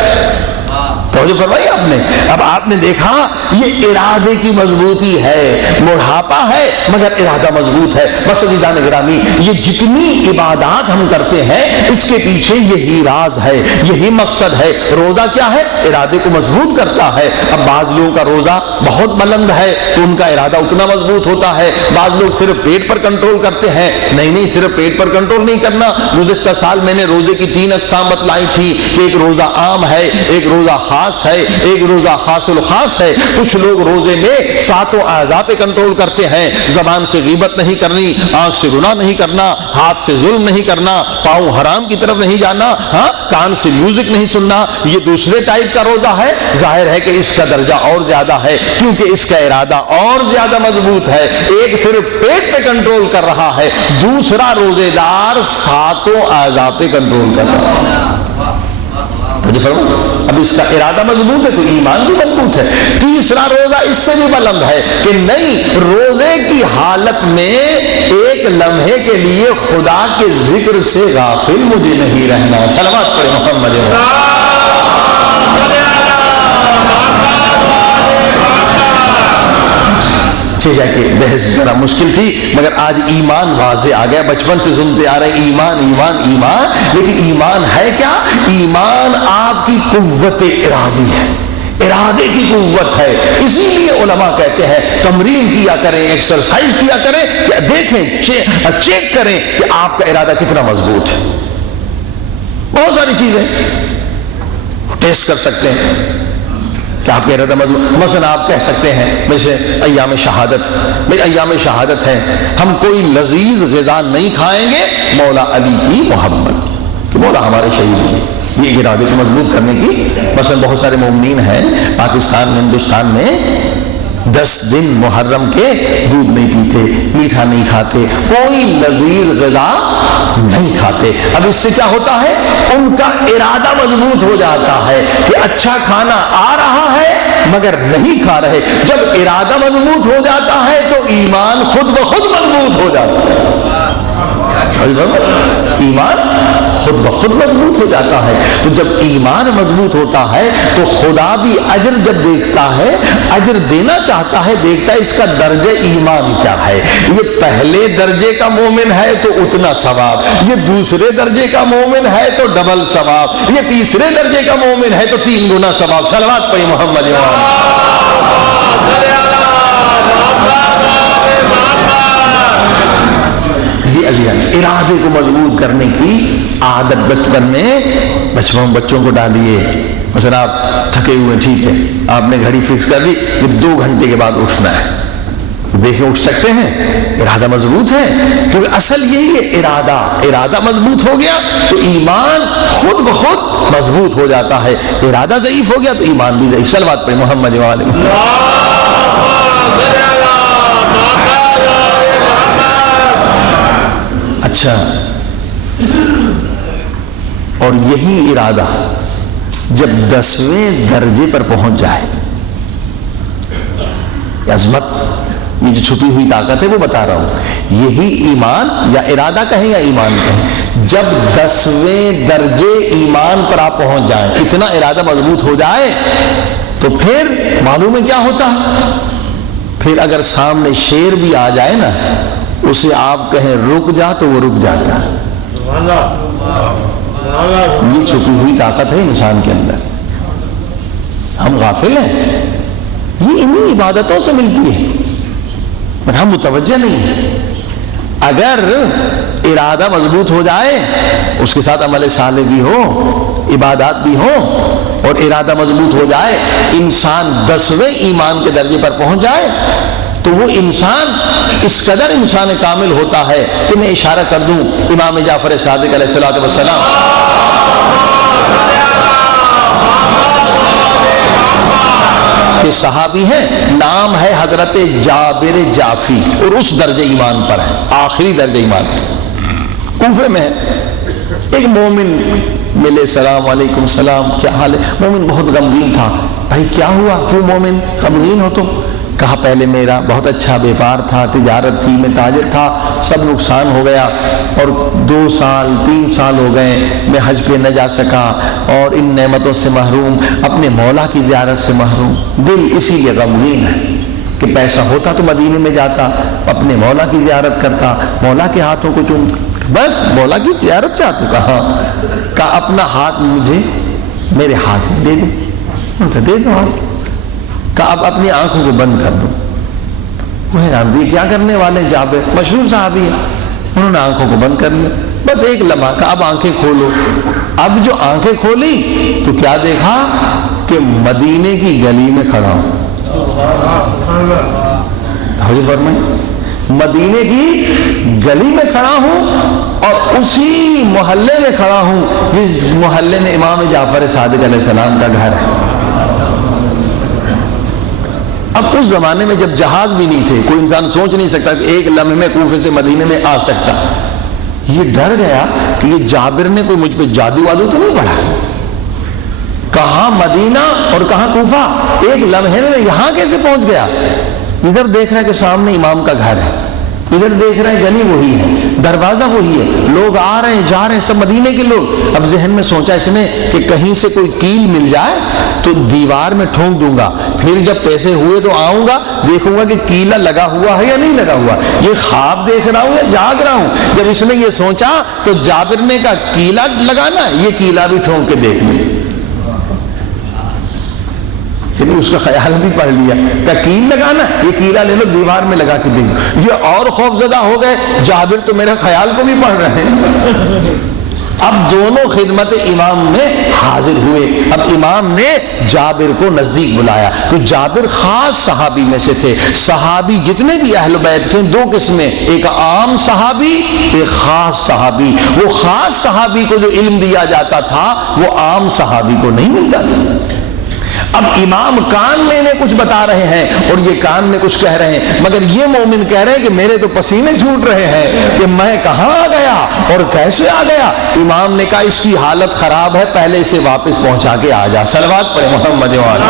توجہ فرمائی آپ نے. اب آپ نے دیکھا یہ ارادے کی مضبوطی ہے, بڑھاپا ہے مگر ارادہ مضبوط ہے. بس عزیزان گرامی, یہ جتنی عبادات ہم کرتے ہیں اس کے پیچھے یہی راز ہے, یہی مقصد ہے. روزہ کیا ہے؟ ارادے کو مضبوط کرتا ہے. اب بعض لوگوں کا روزہ بہت بلند ہے تو ان کا ارادہ اتنا مضبوط ہوتا ہے. بعض لوگ صرف پیٹ پر کنٹرول کرتے ہیں. نہیں, صرف پیٹ پر کنٹرول نہیں کرنا. گزشتہ سال میں نے روزے کی 3 اقسام بتلائی تھی کہ ایک روزہ عام ہے, ایک روزہ خاص ہے, ایک روزہ خاص الخاص ہے. کچھ لوگ روزے میں 7 اعضاء پہ کنٹرول کرتے ہیں. زبان سے غیبت نہیں کرنی, آنکھ سے گناہ نہیں کرنا, ہاتھ سے ظلم نہیں کرنا, پاؤں حرام کی طرف نہیں جانا, ہاں کان سے میوزک نہیں سننا. یہ دوسرے ٹائپ کا روزہ ہے. ظاہر ہے کہ اس کا درجہ اور زیادہ ہے کیونکہ اس کا ارادہ اور زیادہ مضبوط ہے. ایک صرف پیٹ پہ کنٹرول کر رہا ہے, دوسرا روزے دار 7 اعضاء پہ کنٹرول کر رہا ہے. اب اس کا ارادہ مضبوط ہے تو ایمان بھی مضبوط ہے. تیسرا روزہ اس سے بھی بلند ہے کہ نہیں, روزے کی حالت میں ایک لمحے کے لیے خدا کے ذکر سے غافل مجھے نہیں رہنا. صلوات پڑھیں محمد. جا کے بحث ذرا مشکل تھی مگر آج ایمان واضح آ گیا. بچپن سے سنتے آ رہے ایمان ایمان ایمان, لیکن ایمان ہے کیا؟ ایمان آپ کی قوت ارادی ہے, ارادے کی قوت ہے. اسی لیے علماء کہتے ہیں تمرین کیا کریں, ایکسرسائز کیا کریں, کہ دیکھیں چیک کریں کہ آپ کا ارادہ کتنا مضبوط ہے. بہت ساری چیزیں ٹیسٹ کر سکتے ہیں کہ آپ کا ارادہ مضبوط. مثلا آپ کہہ سکتے ہیں جیسے ایام شہادت, بھئی ایام شہادت ہے, ہم کوئی لذیذ غذا نہیں کھائیں گے مولا علی کی محبت, کہ مولا ہمارے شہید ہیں. یہ ارادے کو مضبوط کرنے کی. مثلا بہت سارے مومنین ہیں پاکستان میں, ہندوستان میں 10 دن محرم کے دودھ نہیں پیتے, میٹھا نہیں کھاتے, کوئی لذیذ غذا نہیں کھاتے. اب اس سے کیا ہوتا ہے, ان کا ارادہ مضبوط ہو جاتا ہے کہ اچھا کھانا آ رہا ہے مگر نہیں کھا رہے. جب ارادہ مضبوط ہو جاتا ہے تو ایمان خود بخود مضبوط ہو جاتا ہے. ایمان خود بخود مضبوط ہو جاتا ہے۔ تو جب ایمان مضبوط ہوتا ہے تو خدا بھی اجر جب دیکھتا ہے، اجر دینا چاہتا ہے، دیکھتا ہے اس کا درجہ ایمان کیا ہے۔ یہ پہلے درجے کا مومن ہے تو اتنا ثواب، یہ دوسرے درجے کا مومن ہے تو ڈبل ثواب، یہ تیسرے درجے کا مومن ہے تو 3 گنا ثواب۔ صلوات پڑھی محمد ارادے کو مضبوط کرنے کی عادت بچپن میں بچوں کو ڈالیے۔ مثلا آپ تھکے ہوئے، ٹھیک ہے، آپ نے گھڑی فکس کر دی کہ 2 گھنٹے کے بعد اٹھنا ہے، دیکھیں اٹھ سکتے ہیں، ارادہ مضبوط ہے، کیونکہ اصل یہی ہے ارادہ مضبوط ہو گیا تو ایمان خود بخود مضبوط ہو جاتا ہے، ارادہ ضعیف ہو گیا تو ایمان بھی ضعیف۔ صلوات پہ محمد وعلیہ اچھا، اور یہی ارادہ جب 10ویں درجے پر پہنچ جائے، عظمت، یہ جو چھپی ہوئی طاقت ہے وہ بتا رہا ہوں، یہی ایمان یا ارادہ کہیں یا ایمان کہیں، جب 10ویں درجے ایمان پر آپ پہنچ جائیں، اتنا ارادہ مضبوط ہو جائے تو پھر معلوم ہے کیا ہوتا ہے؟ پھر اگر سامنے شیر بھی آ جائے نا، اسے آپ کہیں رک جا تو وہ رک جاتا ہے۔ یہ چھپی ہوئی طاقت ہے انسان کے اندر، ہم غافل ہیں، یہ انہی عبادتوں سے ملتی ہے پر ہم متوجہ نہیں ہیں۔ اگر ارادہ مضبوط ہو جائے، اس کے ساتھ عمل صالح بھی ہو، عبادات بھی ہو، اور ارادہ مضبوط ہو جائے، انسان 10ویں ایمان کے درجے پر پہنچ جائے تو وہ انسان اس قدر انسان کامل ہوتا ہے کہ میں اشارہ کر دوں امام جعفر صادق علیہ الصلوۃ والسلام، کہ صحابی ہیں، نام ہے حضرت جابر جعفی، اور اس درجہ ایمان پر ہے، آخری درجہ ایمان پر، کوفے میں ہے۔ ایک مومن ملے، سلام علیکم، سلام، کیا حال ہے؟ مومن بہت غمگین تھا۔ بھائی کیا ہوا، کیوں مومن غمگین ہو تم؟ کہا پہلے میرا بہت اچھا بیپار تھا، تجارت تھی، میں تاجر تھا، سب نقصان ہو گیا، اور 2 سال 3 سال ہو گئے میں حج پہ نہ جا سکا، اور ان نعمتوں سے محروم، اپنے مولا کی زیارت سے محروم، دل اسی لیے غمگین ہے کہ پیسہ ہوتا تو مدینے میں جاتا، اپنے مولا کی زیارت کرتا، مولا کے ہاتھوں کو چومتا، بس مولا کی زیارت چاہتا۔ کہا اپنا ہاتھ مجھے میرے ہاتھ میں دے دے، دے دو ہاتھ۔ کہا اب اپنی آنکھوں کو بند کر دو۔ وہ حیران تھے کیا کرنے والے، جابر مشہور صحابی ہیں، انہوں نے آنکھوں کو بند کر لیا، بس ایک لمحہ، کہا اب آنکھیں کھولو۔ اب جو آنکھیں کھولی تو کیا دیکھا کہ مدینے کی گلی میں کھڑا ہوں، مدینے کی گلی میں کھڑا ہوں، اور اسی محلے میں کھڑا ہوں جس محلے میں امام جعفر صادق علیہ السلام کا گھر ہے۔ اب اس زمانے میں جب جہاز بھی نہیں تھے، کوئی انسان سوچ نہیں سکتا کہ ایک لمحے میں کوفے سے مدینے میں آ سکتا، یہ ڈر گیا کہ یہ جابر نے کوئی مجھ پہ جادو وادو تو نہیں پڑا، کہاں مدینہ اور کہاں کوفہ، ایک لمحے میں یہاں کیسے پہنچ گیا؟ ادھر دیکھ رہا ہے کہ سامنے امام کا گھر ہے، ادھر دیکھ رہے ہیں گلی وہی ہے، دروازہ وہی ہے، لوگ آ رہے ہیں جا رہے ہیں، سب مدینے کے لوگ۔ اب ذہن میں سوچا اس نے کہ کہیں سے کوئی کیل مل جائے تو دیوار میں ٹھونک دوں گا، پھر جب پیسے ہوئے تو آؤں گا، دیکھوں گا کہ کیلا لگا ہوا ہے یا نہیں لگا ہوا، یہ خواب دیکھ رہا ہوں یا جاگ رہا ہوں۔ جب اس نے یہ سوچا تو جابر نے کہا کیلا لگانا ہے، یہ کیلا بھی ٹھونک کے دیکھ لیں، اس کا خیال بھی پڑھ لیا کہ کیل لگانا، یہ کیلا لے لو دیوار میں لگا کے دیں گے۔ یہ اور خوف زدہ ہو گئے، جابر تو میرے خیال کو بھی پڑھ رہے ہیں۔ اب دونوں خدمت امام میں حاضر ہوئے۔ اب امام نے جابر کو نزدیک بلایا، تو جابر خاص صحابی میں سے تھے۔ صحابی جتنے بھی اہل بیت کے 2 قسمیں، ایک عام صحابی، ایک خاص صحابی۔ وہ خاص صحابی کو جو علم دیا جاتا تھا وہ عام صحابی کو نہیں ملتا تھا۔ اب امام کان میں انہیں کچھ بتا رہے ہیں اور یہ کان میں کچھ کہہ رہے ہیں، مگر یہ مومن کہہ رہے ہیں کہ میرے تو پسینے چھوٹ رہے ہیں کہ میں کہاں آ گیا اور کیسے آ گیا۔ امام نے کہا اس کی حالت خراب ہے، پہلے اسے واپس پہنچا کے آ جا۔ صلوات پڑھے محمد وعلہ۔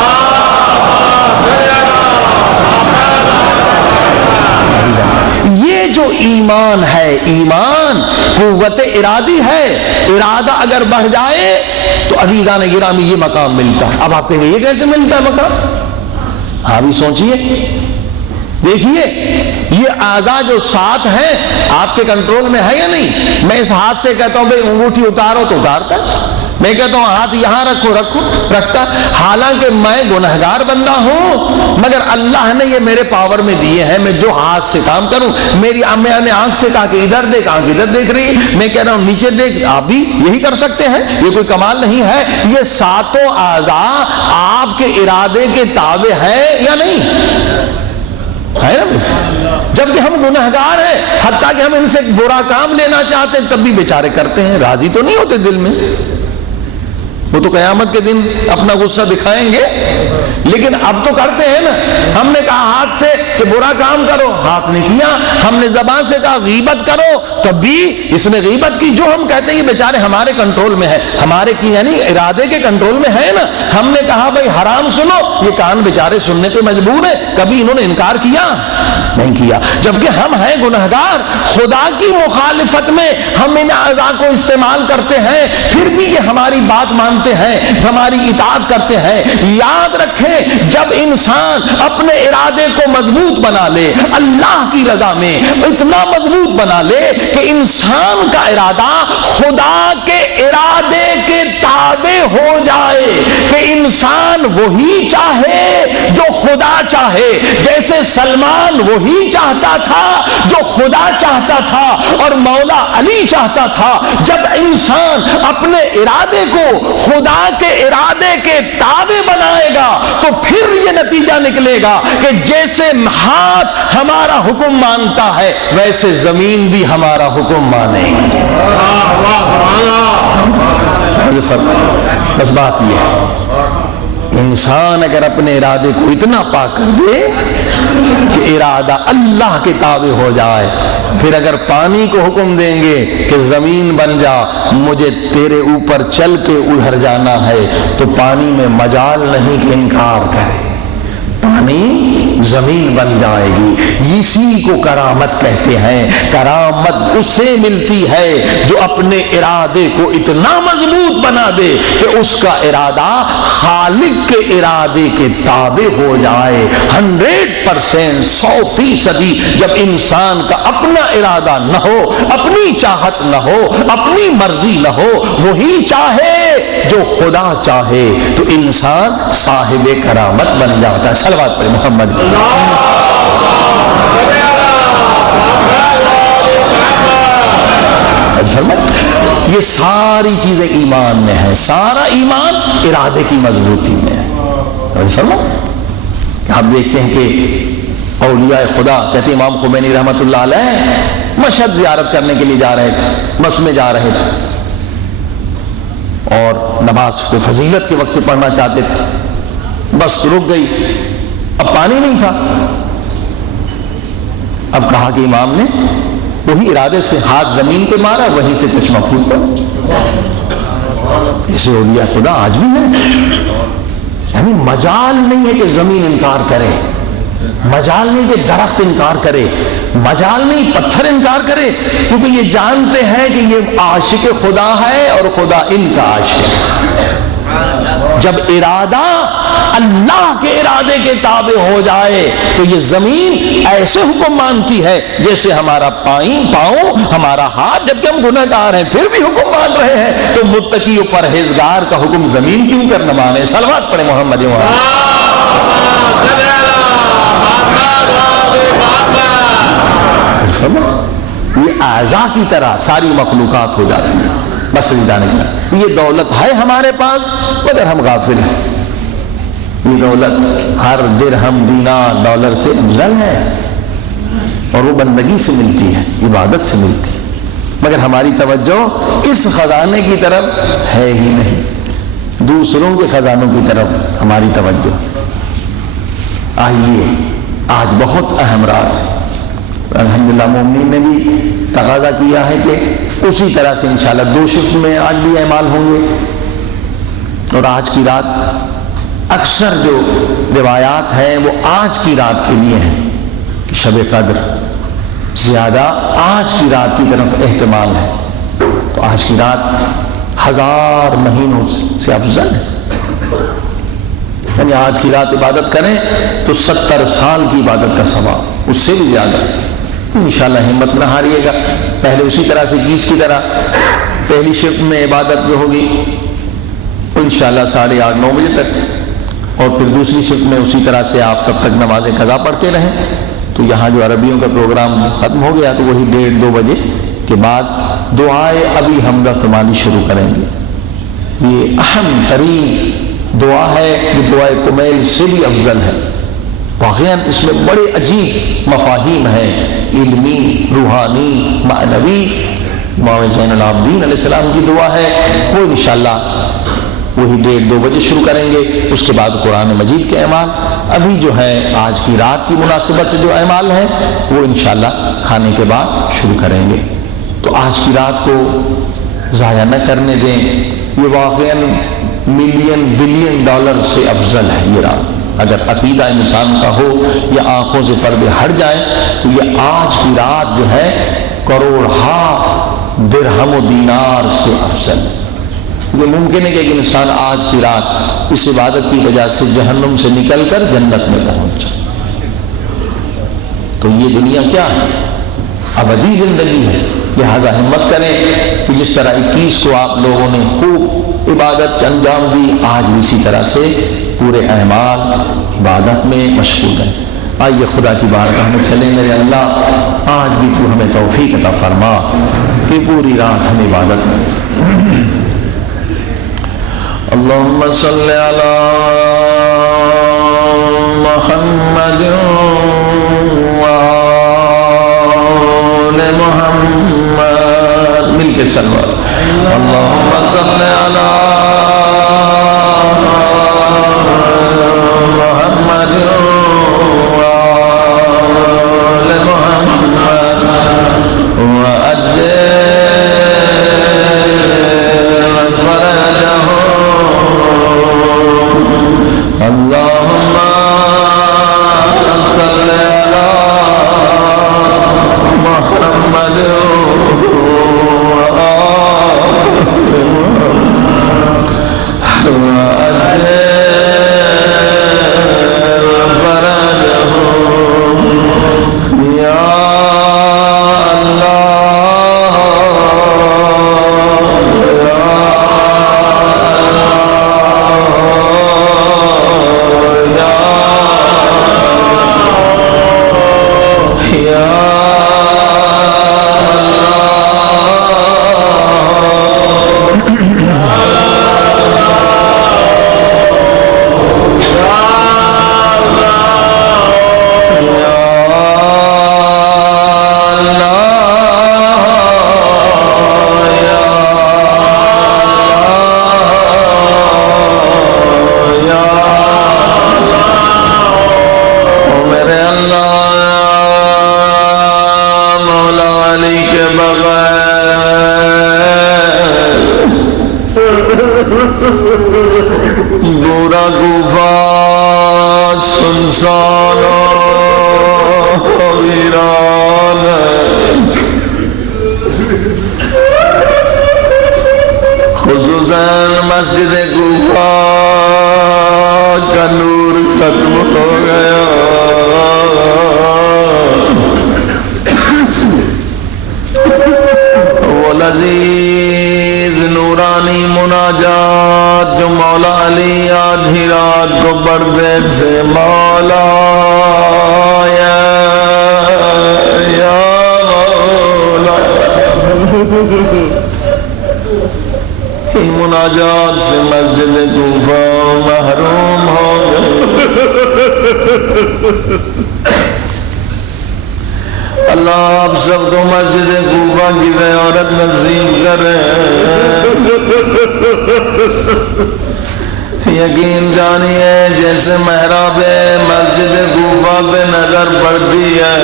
یہ جو ایمان ہے، ایمان انسان قوت ارادی ہے، ارادہ اگر بڑھ جائے تو عزیزان گرامی یہ مقام ملتا ہے۔ اب آپ کہیں گے یہ کیسے ملتا ہے مقام؟ آپ بھی سوچئے، دیکھیے یہ اعضاء جو 7 ہیں آپ کے کنٹرول میں ہے یا نہیں؟ میں اس ہاتھ سے کہتا ہوں بھئی انگوٹھی اتارو تو اتارتا ہے، میں کہتا ہوں ہاتھ یہاں رکھو رکھتا، حالانکہ میں گنہگار بندہ ہوں، مگر اللہ نے یہ میرے پاور میں دیے ہیں، میں جو ہاتھ سے کام کروں۔ میں نے آنکھ سے کہا کہ ادھر دیکھ، آنکھ ادھر دیکھ رہی ہے، میں کہہ رہا ہوں نیچے دیکھ، آپ بھی یہی کر سکتے ہیں، یہ کوئی کمال نہیں ہے۔ یہ 7 اعضاء آپ کے ارادے کے تابع ہے یا نہیں؟ ہے نا بھائی؟ جبکہ ہم گنہگار ہیں، حتیٰ کہ ہم ان سے برا کام لینا چاہتے ہیں تب بھی بیچارے کرتے ہیں، راضی تو نہیں ہوتے دل میں۔ وہ تو قیامت کے دن اپنا غصہ دکھائیں گے، لیکن اب تو کرتے ہیں نا۔ ہم نے کہا ہاتھ سے کہ برا کام کرو، ہاتھ نے کیا۔ ہم نے زبان سے کہا غیبت کرو، تب بھی اس نے غیبت کی۔ جو ہم کہتے ہیں یہ بیچارے ہمارے کنٹرول میں ہے، ہمارے کی یعنی ارادے کے کنٹرول میں ہے نا۔ ہم نے کہا بھائی حرام سنو، یہ کان بیچارے سننے پہ مجبور ہے، کبھی انہوں نے انکار کیا نہیں کیا۔ جبکہ ہم ہیں گنہگار، خدا کی مخالفت میں ہم ان اعضاء کو استعمال کرتے ہیں، پھر بھی یہ ہماری بات مانتے ہیں، ہماری اطاعت کرتے ہیں۔ یاد رکھیں جب انسان اپنے ارادے کو مضبوط بنا لے، اللہ کی رضا میں اتنا مضبوط بنا لے کہ انسان کا ارادہ خدا کے ارادے کے تابع ہو جائے، کہ انسان وہی چاہے جو خدا چاہے۔ جیسے سلمان وہی چاہتا تھا جو خدا چاہتا تھا اور مولا علی چاہتا تھا۔ جب انسان اپنے ارادے کو خدا کے ارادے کے تابع بنائے گا تو پھر یہ نتیجہ نکلے گا کہ جیسے ہاتھ ہمارا حکم مانتا ہے ویسے زمین بھی ہمارا حکم مانے گی۔ یہ فرق، بس بات یہ ہے، انسان اگر اپنے ارادے کو اتنا پاک کر دے کہ ارادہ اللہ کے تابع ہو جائے، پھر اگر پانی کو حکم دیں گے کہ زمین بن جا، مجھے تیرے اوپر چل کے ادھر جانا ہے، تو پانی میں مجال نہیں کہ انکار کرے، پانی زمین بن جائے گی۔ اسی کو کرامت کہتے ہیں۔ کرامت اسے ملتی ہے جو اپنے ارادے کو اتنا مضبوط بنا دے کہ اس کا ارادہ خالق کے ارادے کے تابع ہو جائے۔ 100%، 100% جب انسان کا اپنا ارادہ نہ ہو، اپنی چاہت نہ ہو، اپنی مرضی نہ ہو، وہی چاہے جو خدا چاہے، تو انسان صاحب کرامت بن جاتا ہے۔ صلوات پڑھیں محمد۔ یہ ساری چیزیں ایمان میں ہیں، سارا ایمان ارادے کی مضبوطی میں ہے۔ آپ دیکھتے ہیں کہ اولیاء خدا کہتے ہیں، امام خمینی رحمت اللہ علیہ مشہد زیارت کرنے کے لیے جا رہے تھے، بس میں جا رہے تھے اور نماز کو فضیلت کے وقت پہ پڑھنا چاہتے تھے، بس رک گئی، اب پانی نہیں تھا۔ اب کہا کہ امام نے وہی ارادے سے ہاتھ زمین پہ مارا، وہیں سے چشمہ پھوٹ پڑا۔ ایسے اولیاء خدا آج بھی ہیں، یعنی مجال نہیں ہے کہ زمین انکار کرے، مجال نہیں کہ درخت انکار کرے، مجال نہیں پتھر انکار کرے، کیونکہ یہ جانتے ہیں کہ یہ عاشق خدا ہے اور خدا ان کا عاشق ہے۔ جب ارادہ اللہ کے ارادے کے تابع ہو جائے تو یہ زمین ایسے حکم مانتی ہے جیسے ہمارا پاؤں، ہمارا ہاتھ، جبکہ ہم گنہگار ہیں پھر بھی حکم مان رہے ہیں، تو متقی و پرہیزگار کا حکم زمین کیوں کر نہ مانے؟ صلوات پڑھیں محمد۔ یہ اعضاء کی طرح ساری مخلوقات ہو جاتی ہیں، بس جانے کا یہ دولت ہے ہمارے پاس مگر ہم غافل ہیں۔ یہ دولت ہر درہم دینار ڈالر سے افضل ہے اور وہ بندگی سے ملتی ہے، عبادت سے ملتی ہے، مگر ہماری توجہ اس خزانے کی طرف ہے ہی نہیں، دوسروں کے خزانوں کی طرف ہماری توجہ۔ آئیے آج بہت اہم رات ہے، الحمدللہ مومنین نے بھی تقاضا کیا ہے کہ اسی طرح سے انشاءاللہ 2 شفٹ میں آج بھی اعمال ہوں گے، اور آج کی رات اکثر جو روایات ہیں وہ آج کی رات کے لیے ہیں کہ شب قدر زیادہ آج کی رات کی طرف احتمال ہے. تو آج کی رات 1000 مہینوں سے افضل ہے. یعنی آج کی رات عبادت کریں تو 70 سال کی عبادت کا ثواب، اس سے بھی زیادہ. تو انشاءاللہ ہمت نہ ہاریے گا. پہلے اسی طرح سے 21 کی طرح پہلی شفٹ میں عبادت جو ہوگی انشاءاللہ 8:30 9 بجے تک، اور پھر دوسری شفٹ میں اسی طرح سے آپ تب تک نماز قضا پڑھتے رہیں. تو یہاں جو عربیوں کا پروگرام ختم ہو گیا تو وہی 1:30 2 بجے کے بعد دعائے ابی حمدہ ثمانی شروع کریں گے. یہ اہم ترین دعا ہے، یہ دعائے کمیل سے بھی افضل ہے. واقعاً اس میں بڑے عجیب مفاہیم ہیں، علمی، روحانی، معنوی. امام زین العابدین علیہ السلام کی دعا ہے، وہ انشاءاللہ وہی 1:30 2 بجے شروع کریں گے. اس کے بعد قرآن مجید کے اعمال. ابھی جو ہے آج کی رات کی مناسبت سے جو اعمال ہیں وہ انشاءاللہ کھانے کے بعد شروع کریں گے. تو آج کی رات کو ضائع نہ کرنے دیں. یہ واقعاً ملین بلین ڈالر سے افضل ہے یہ رات. اگر عقیدہ انسان کا ہو یا آنکھوں سے پردے ہٹ جائیں تو یہ آج کی رات جو ہے کروڑہا درہم و دینار سے افضل ہے. یہ ممکن ہے کہ ایک انسان آج کی رات اس عبادت کی وجہ سے جہنم سے نکل کر جنت میں پہنچ جائے. تو یہ دنیا کیا ہے؟ ابدی زندگی ہے. لہذا ہمت کریں کہ جس طرح 21 کو آپ لوگوں نے خوب عبادت کا انجام دی، آج بھی اسی طرح سے پورے اعمال عبادت میں مشغول ہیں. آئیے خدا کی بارگاہ میں چلیں. میرے اللہ آج بھی تو ہمیں توفیق عطا فرما کہ پوری رات ہم عبادت میں. اللہم صلی علی محمد وآل محمد. مل کے سلوات. اللہم صلی علی محمد وآل محمد وعجل اللهم صل على محمد گورا گوفا سنسان ویران خصوصاً مسجد گوفا کا نور ختم ہو گیا. وہ لذیذ نورانی مناجات جو مولا علی آدھی رات کو بردے سے مولا یا مولا، ان مناجات سے مسجد کوفہ محروم ہو گئے. اللہ آپ سب کو مسجد کوفہ کی زیارت نصیب کرے. یقین جانیے جیسے محراب مسجد کوفہ پہ نظر پڑتی ہے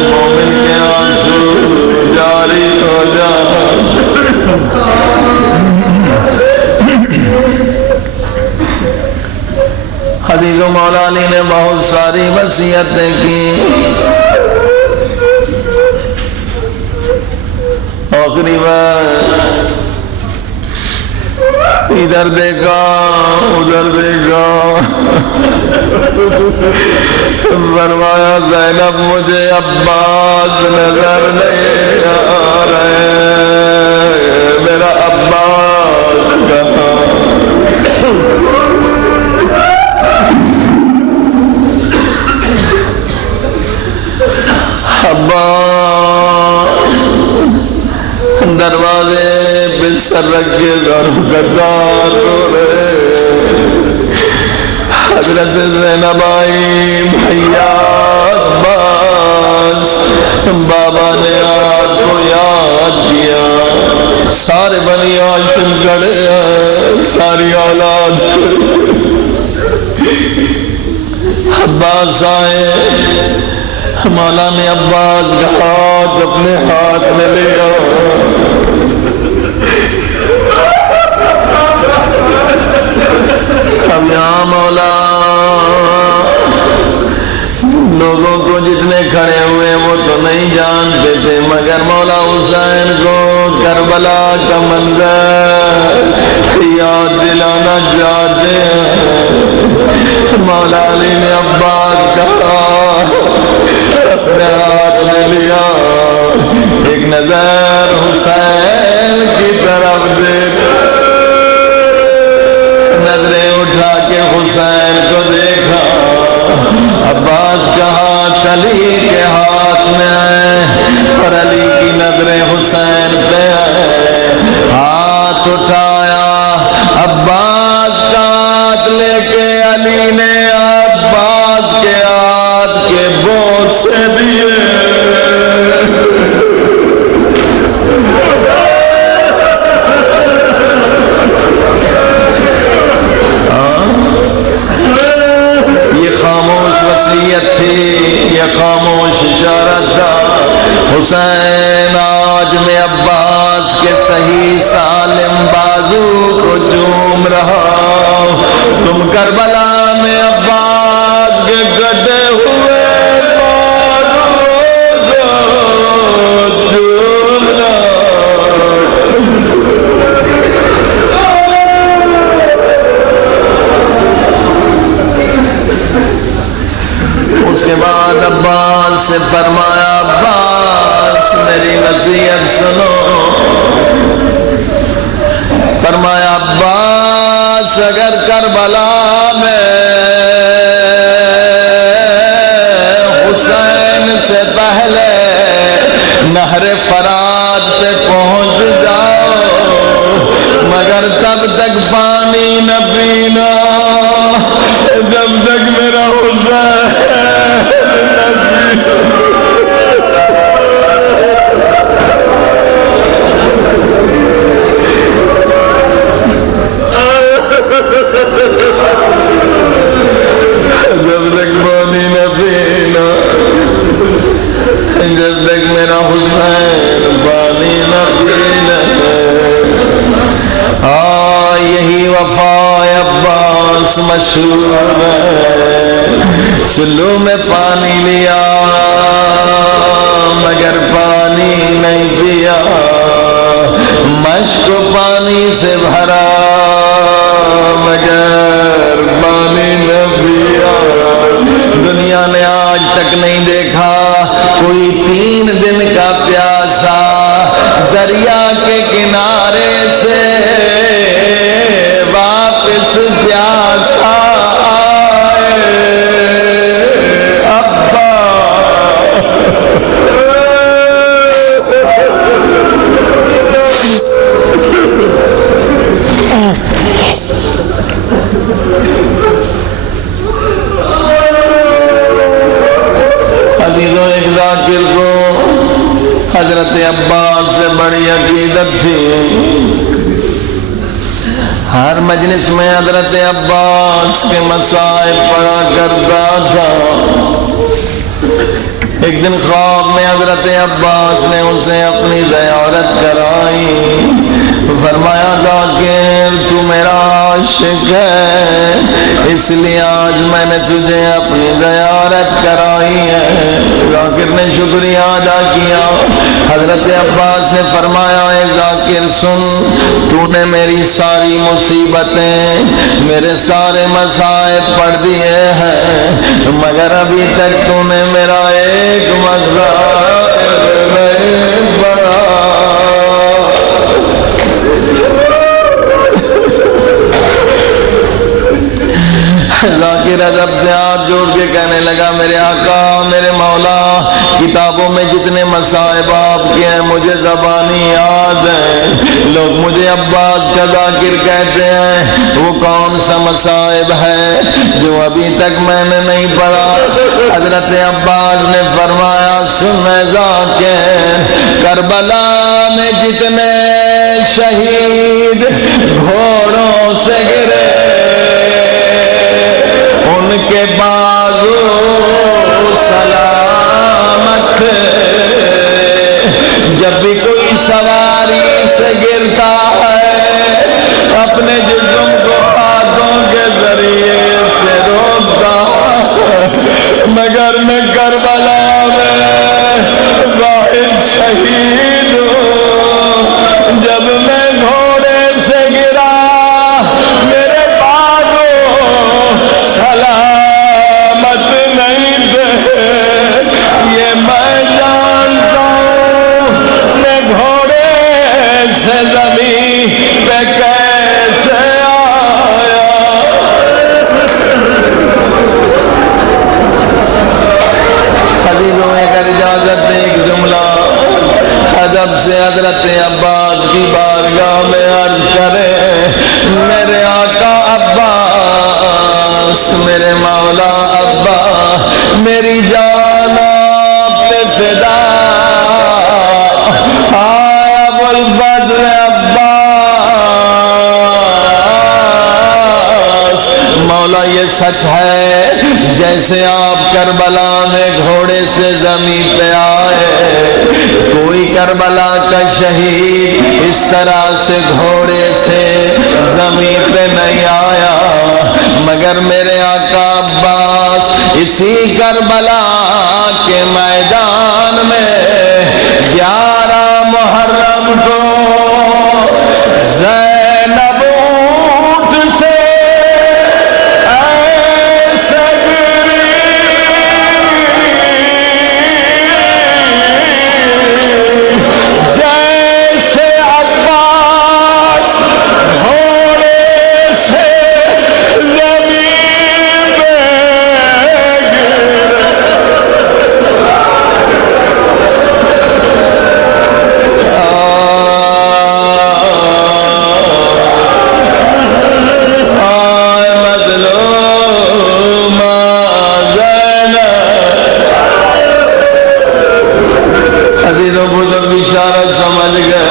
مومن کے آنسو جاری ہو جائے. حدیث مولا علی نے بہت ساری وصیتیں کی. آخری بار ادھر دیکھا ادھر دیکھا، فرمایا زینب مجھے عباس نظر نہیں آ رہے، میرا عباس کہاں؟ عباس دروازے پہ سر رکھ کے گدار رو رہے۔ حضرت زینب آئی، بھیا عباس، بابا نے آپ کو یاد کیا، سارے بنی ہاشم کھڑے ہیں، ساری اولاد عباس آئے، مولا نے عباس کا ہاتھ اپنے ہاتھ میں لیا، اب یہاں مولا لوگوں کو جتنے کھڑے ہوئے وہ تو نہیں جانتے تھے، مگر مولا حسین کو کربلا کا منظر یاد دلانا چاہتے ہیں۔ مولا علی نے عباس کا اپنے ہاتھ میں لیا، ایک نظر حسین کی طرف دے، نظریں اٹھا کے حسین کو دیکھا، عباس کا ہاتھ علی کے ہاتھ میں ہے اور علی کی نظریں حسین پہ ہے، ہاتھ اٹھایا، عباس کا ہاتھ لے کے علی نے عباس کے ہاتھ کے بوسے دیے۔ تھی، یہ خاموش اشارہ تھا، حسین آج میں عباس کے صحیح سالم بازو کو چوم رہا، تم کربلا میں عباس کے کٹے ہوئے بازو کو چوم رہا۔ اس کے بعد عباس سے فرمایا، عباس میری نصیحت سنو، فرمایا عباس اگر کربلا میں حسین سے پہلے نہر فرات پہ پہنچ جاؤ، مگر تب تک پانی نہ پینا جب تک میرا حسین جب تک پانی نہ پینا، جب تک میرا حسین پانی نہ پینا، ہاں یہی وفا عباس مشہور ہے، سلو میں پانی لیا مگر پانی نہیں پیا، مشک پانی سے بھرا مگر پانی نہ پیا۔ دنیا نے آج تک نہیں دیکھا کوئی 3 دن کا پیاسا دریا کے کنارے سے واپس پیاسا آئے۔ ابا عزیزوں، ایک ذاکر کو حضرت عباس سے بڑی عقیدت تھی، ہر مجلس میں حضرت عباس کے مسائل پڑھا کرتا تھا۔ ایک دن خواب میں حضرت عباس نے اسے اپنی زیارت کرائی، فرمایا ذاکر تو میرا عاشق ہے، اس لیے آج میں نے تجھے اپنی زیارت کرائی ہے۔ ذاکر نے شکریہ ادا کیا۔ حضرت عباس نے فرمایا اے ذاکر سن، تو نے میری ساری مصیبتیں، میرے سارے مصائب پڑھ دیے ہیں، مگر ابھی تک تو نے میرا ایک مصائب نہیں پڑھا۔ ذاکر ادب سے ہاتھ جوڑ کے کہنے لگا میرے آقا میرے مولا، کتابوں میں جتنے مصائب آپ کے ہیں مجھے زبانی یاد ہیں، لوگ مجھے عباس کا ذاکر کہتے ہیں، وہ کون سا مصائب ہے جو ابھی تک میں نے نہیں پڑھا؟ حضرت عباس نے فرمایا سن اے ذاکر، کربلا میں جتنے شہید گھوڑوں سے گرے ان کے بازو سلامت، جب بھی کوئی سواری سے گرتا ہے اپنے جسم کو ہاتھوں کے ذریعے سے روکتا ہے، مگر میں کربلا میں واحد شہید ہوں، جب میں گھوڑے سے گرا میرے سلامت نہیں تھے، یہ میں جانتا ہوں، میں گھوڑے سے زمین پہ کیسے آیا۔ عزیزوں اگر اجازت دیں ایک جملہ ادب سے حضرت عباس کی بارگاہ میں عرض کرے، میرے آقا عباس، میرے مولا ابا، میری جان آپ پہ فدا، ابو الفضل عباس، مولا یہ سچ ہے جیسے آپ کربلا میں گھوڑے سے زمین پہ آئے، کوئی کربلا کا شہید اس طرح سے گھوڑے سے زمین پہ نہیں آیا، مگر میرے آقا عباس اسی کربلا کے میدان میں 11 محرم کو زینب اونٹ سے ایسے گری جیسے عباس گھوڑے سے زمین پہ اشارہ سمجھ گئے،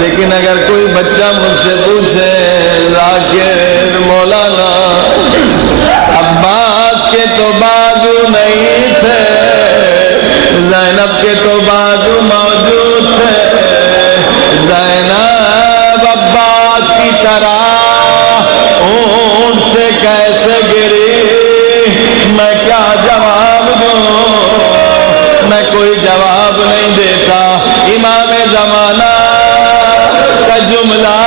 لیکن اگر کوئی بچہ مجھ سے پوچھے ذاکر مولانا عباس کے تو بازو نہیں تھے، زینب کے تو بازو موجود تھے، زینب عباس کی طرح اونٹ سے کیسے گری، میں کیا جواب دوں؟ میں کوئی جواب نہیں دیتا، امام زمانہ کا جملہ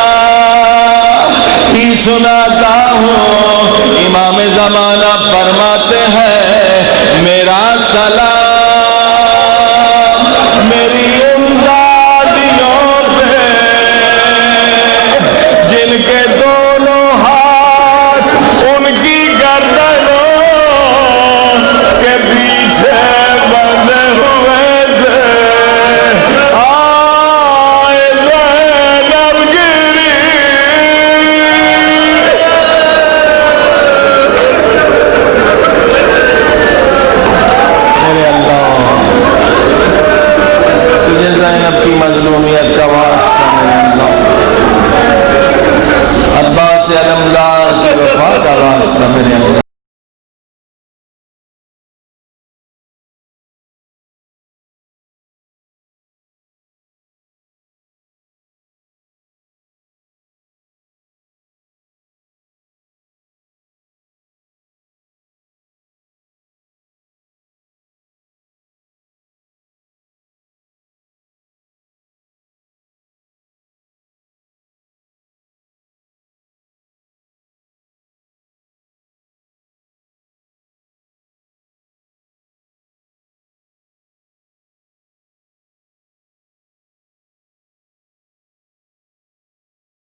ہی سناتا ہوں۔ امام زمانہ فرماتے ہیں میرا سلام میری ان دادیوں پہ جن کے دونوں ہاتھ ان کی گردنوں کے پیچھے بندے ہوئے تھے، آئے زینب گری میرے اللہ، تجھے زینب کی مظلومیت کا واسطہ میرے اللہ، عباس علمدار کی وفا کا واسطہ میرے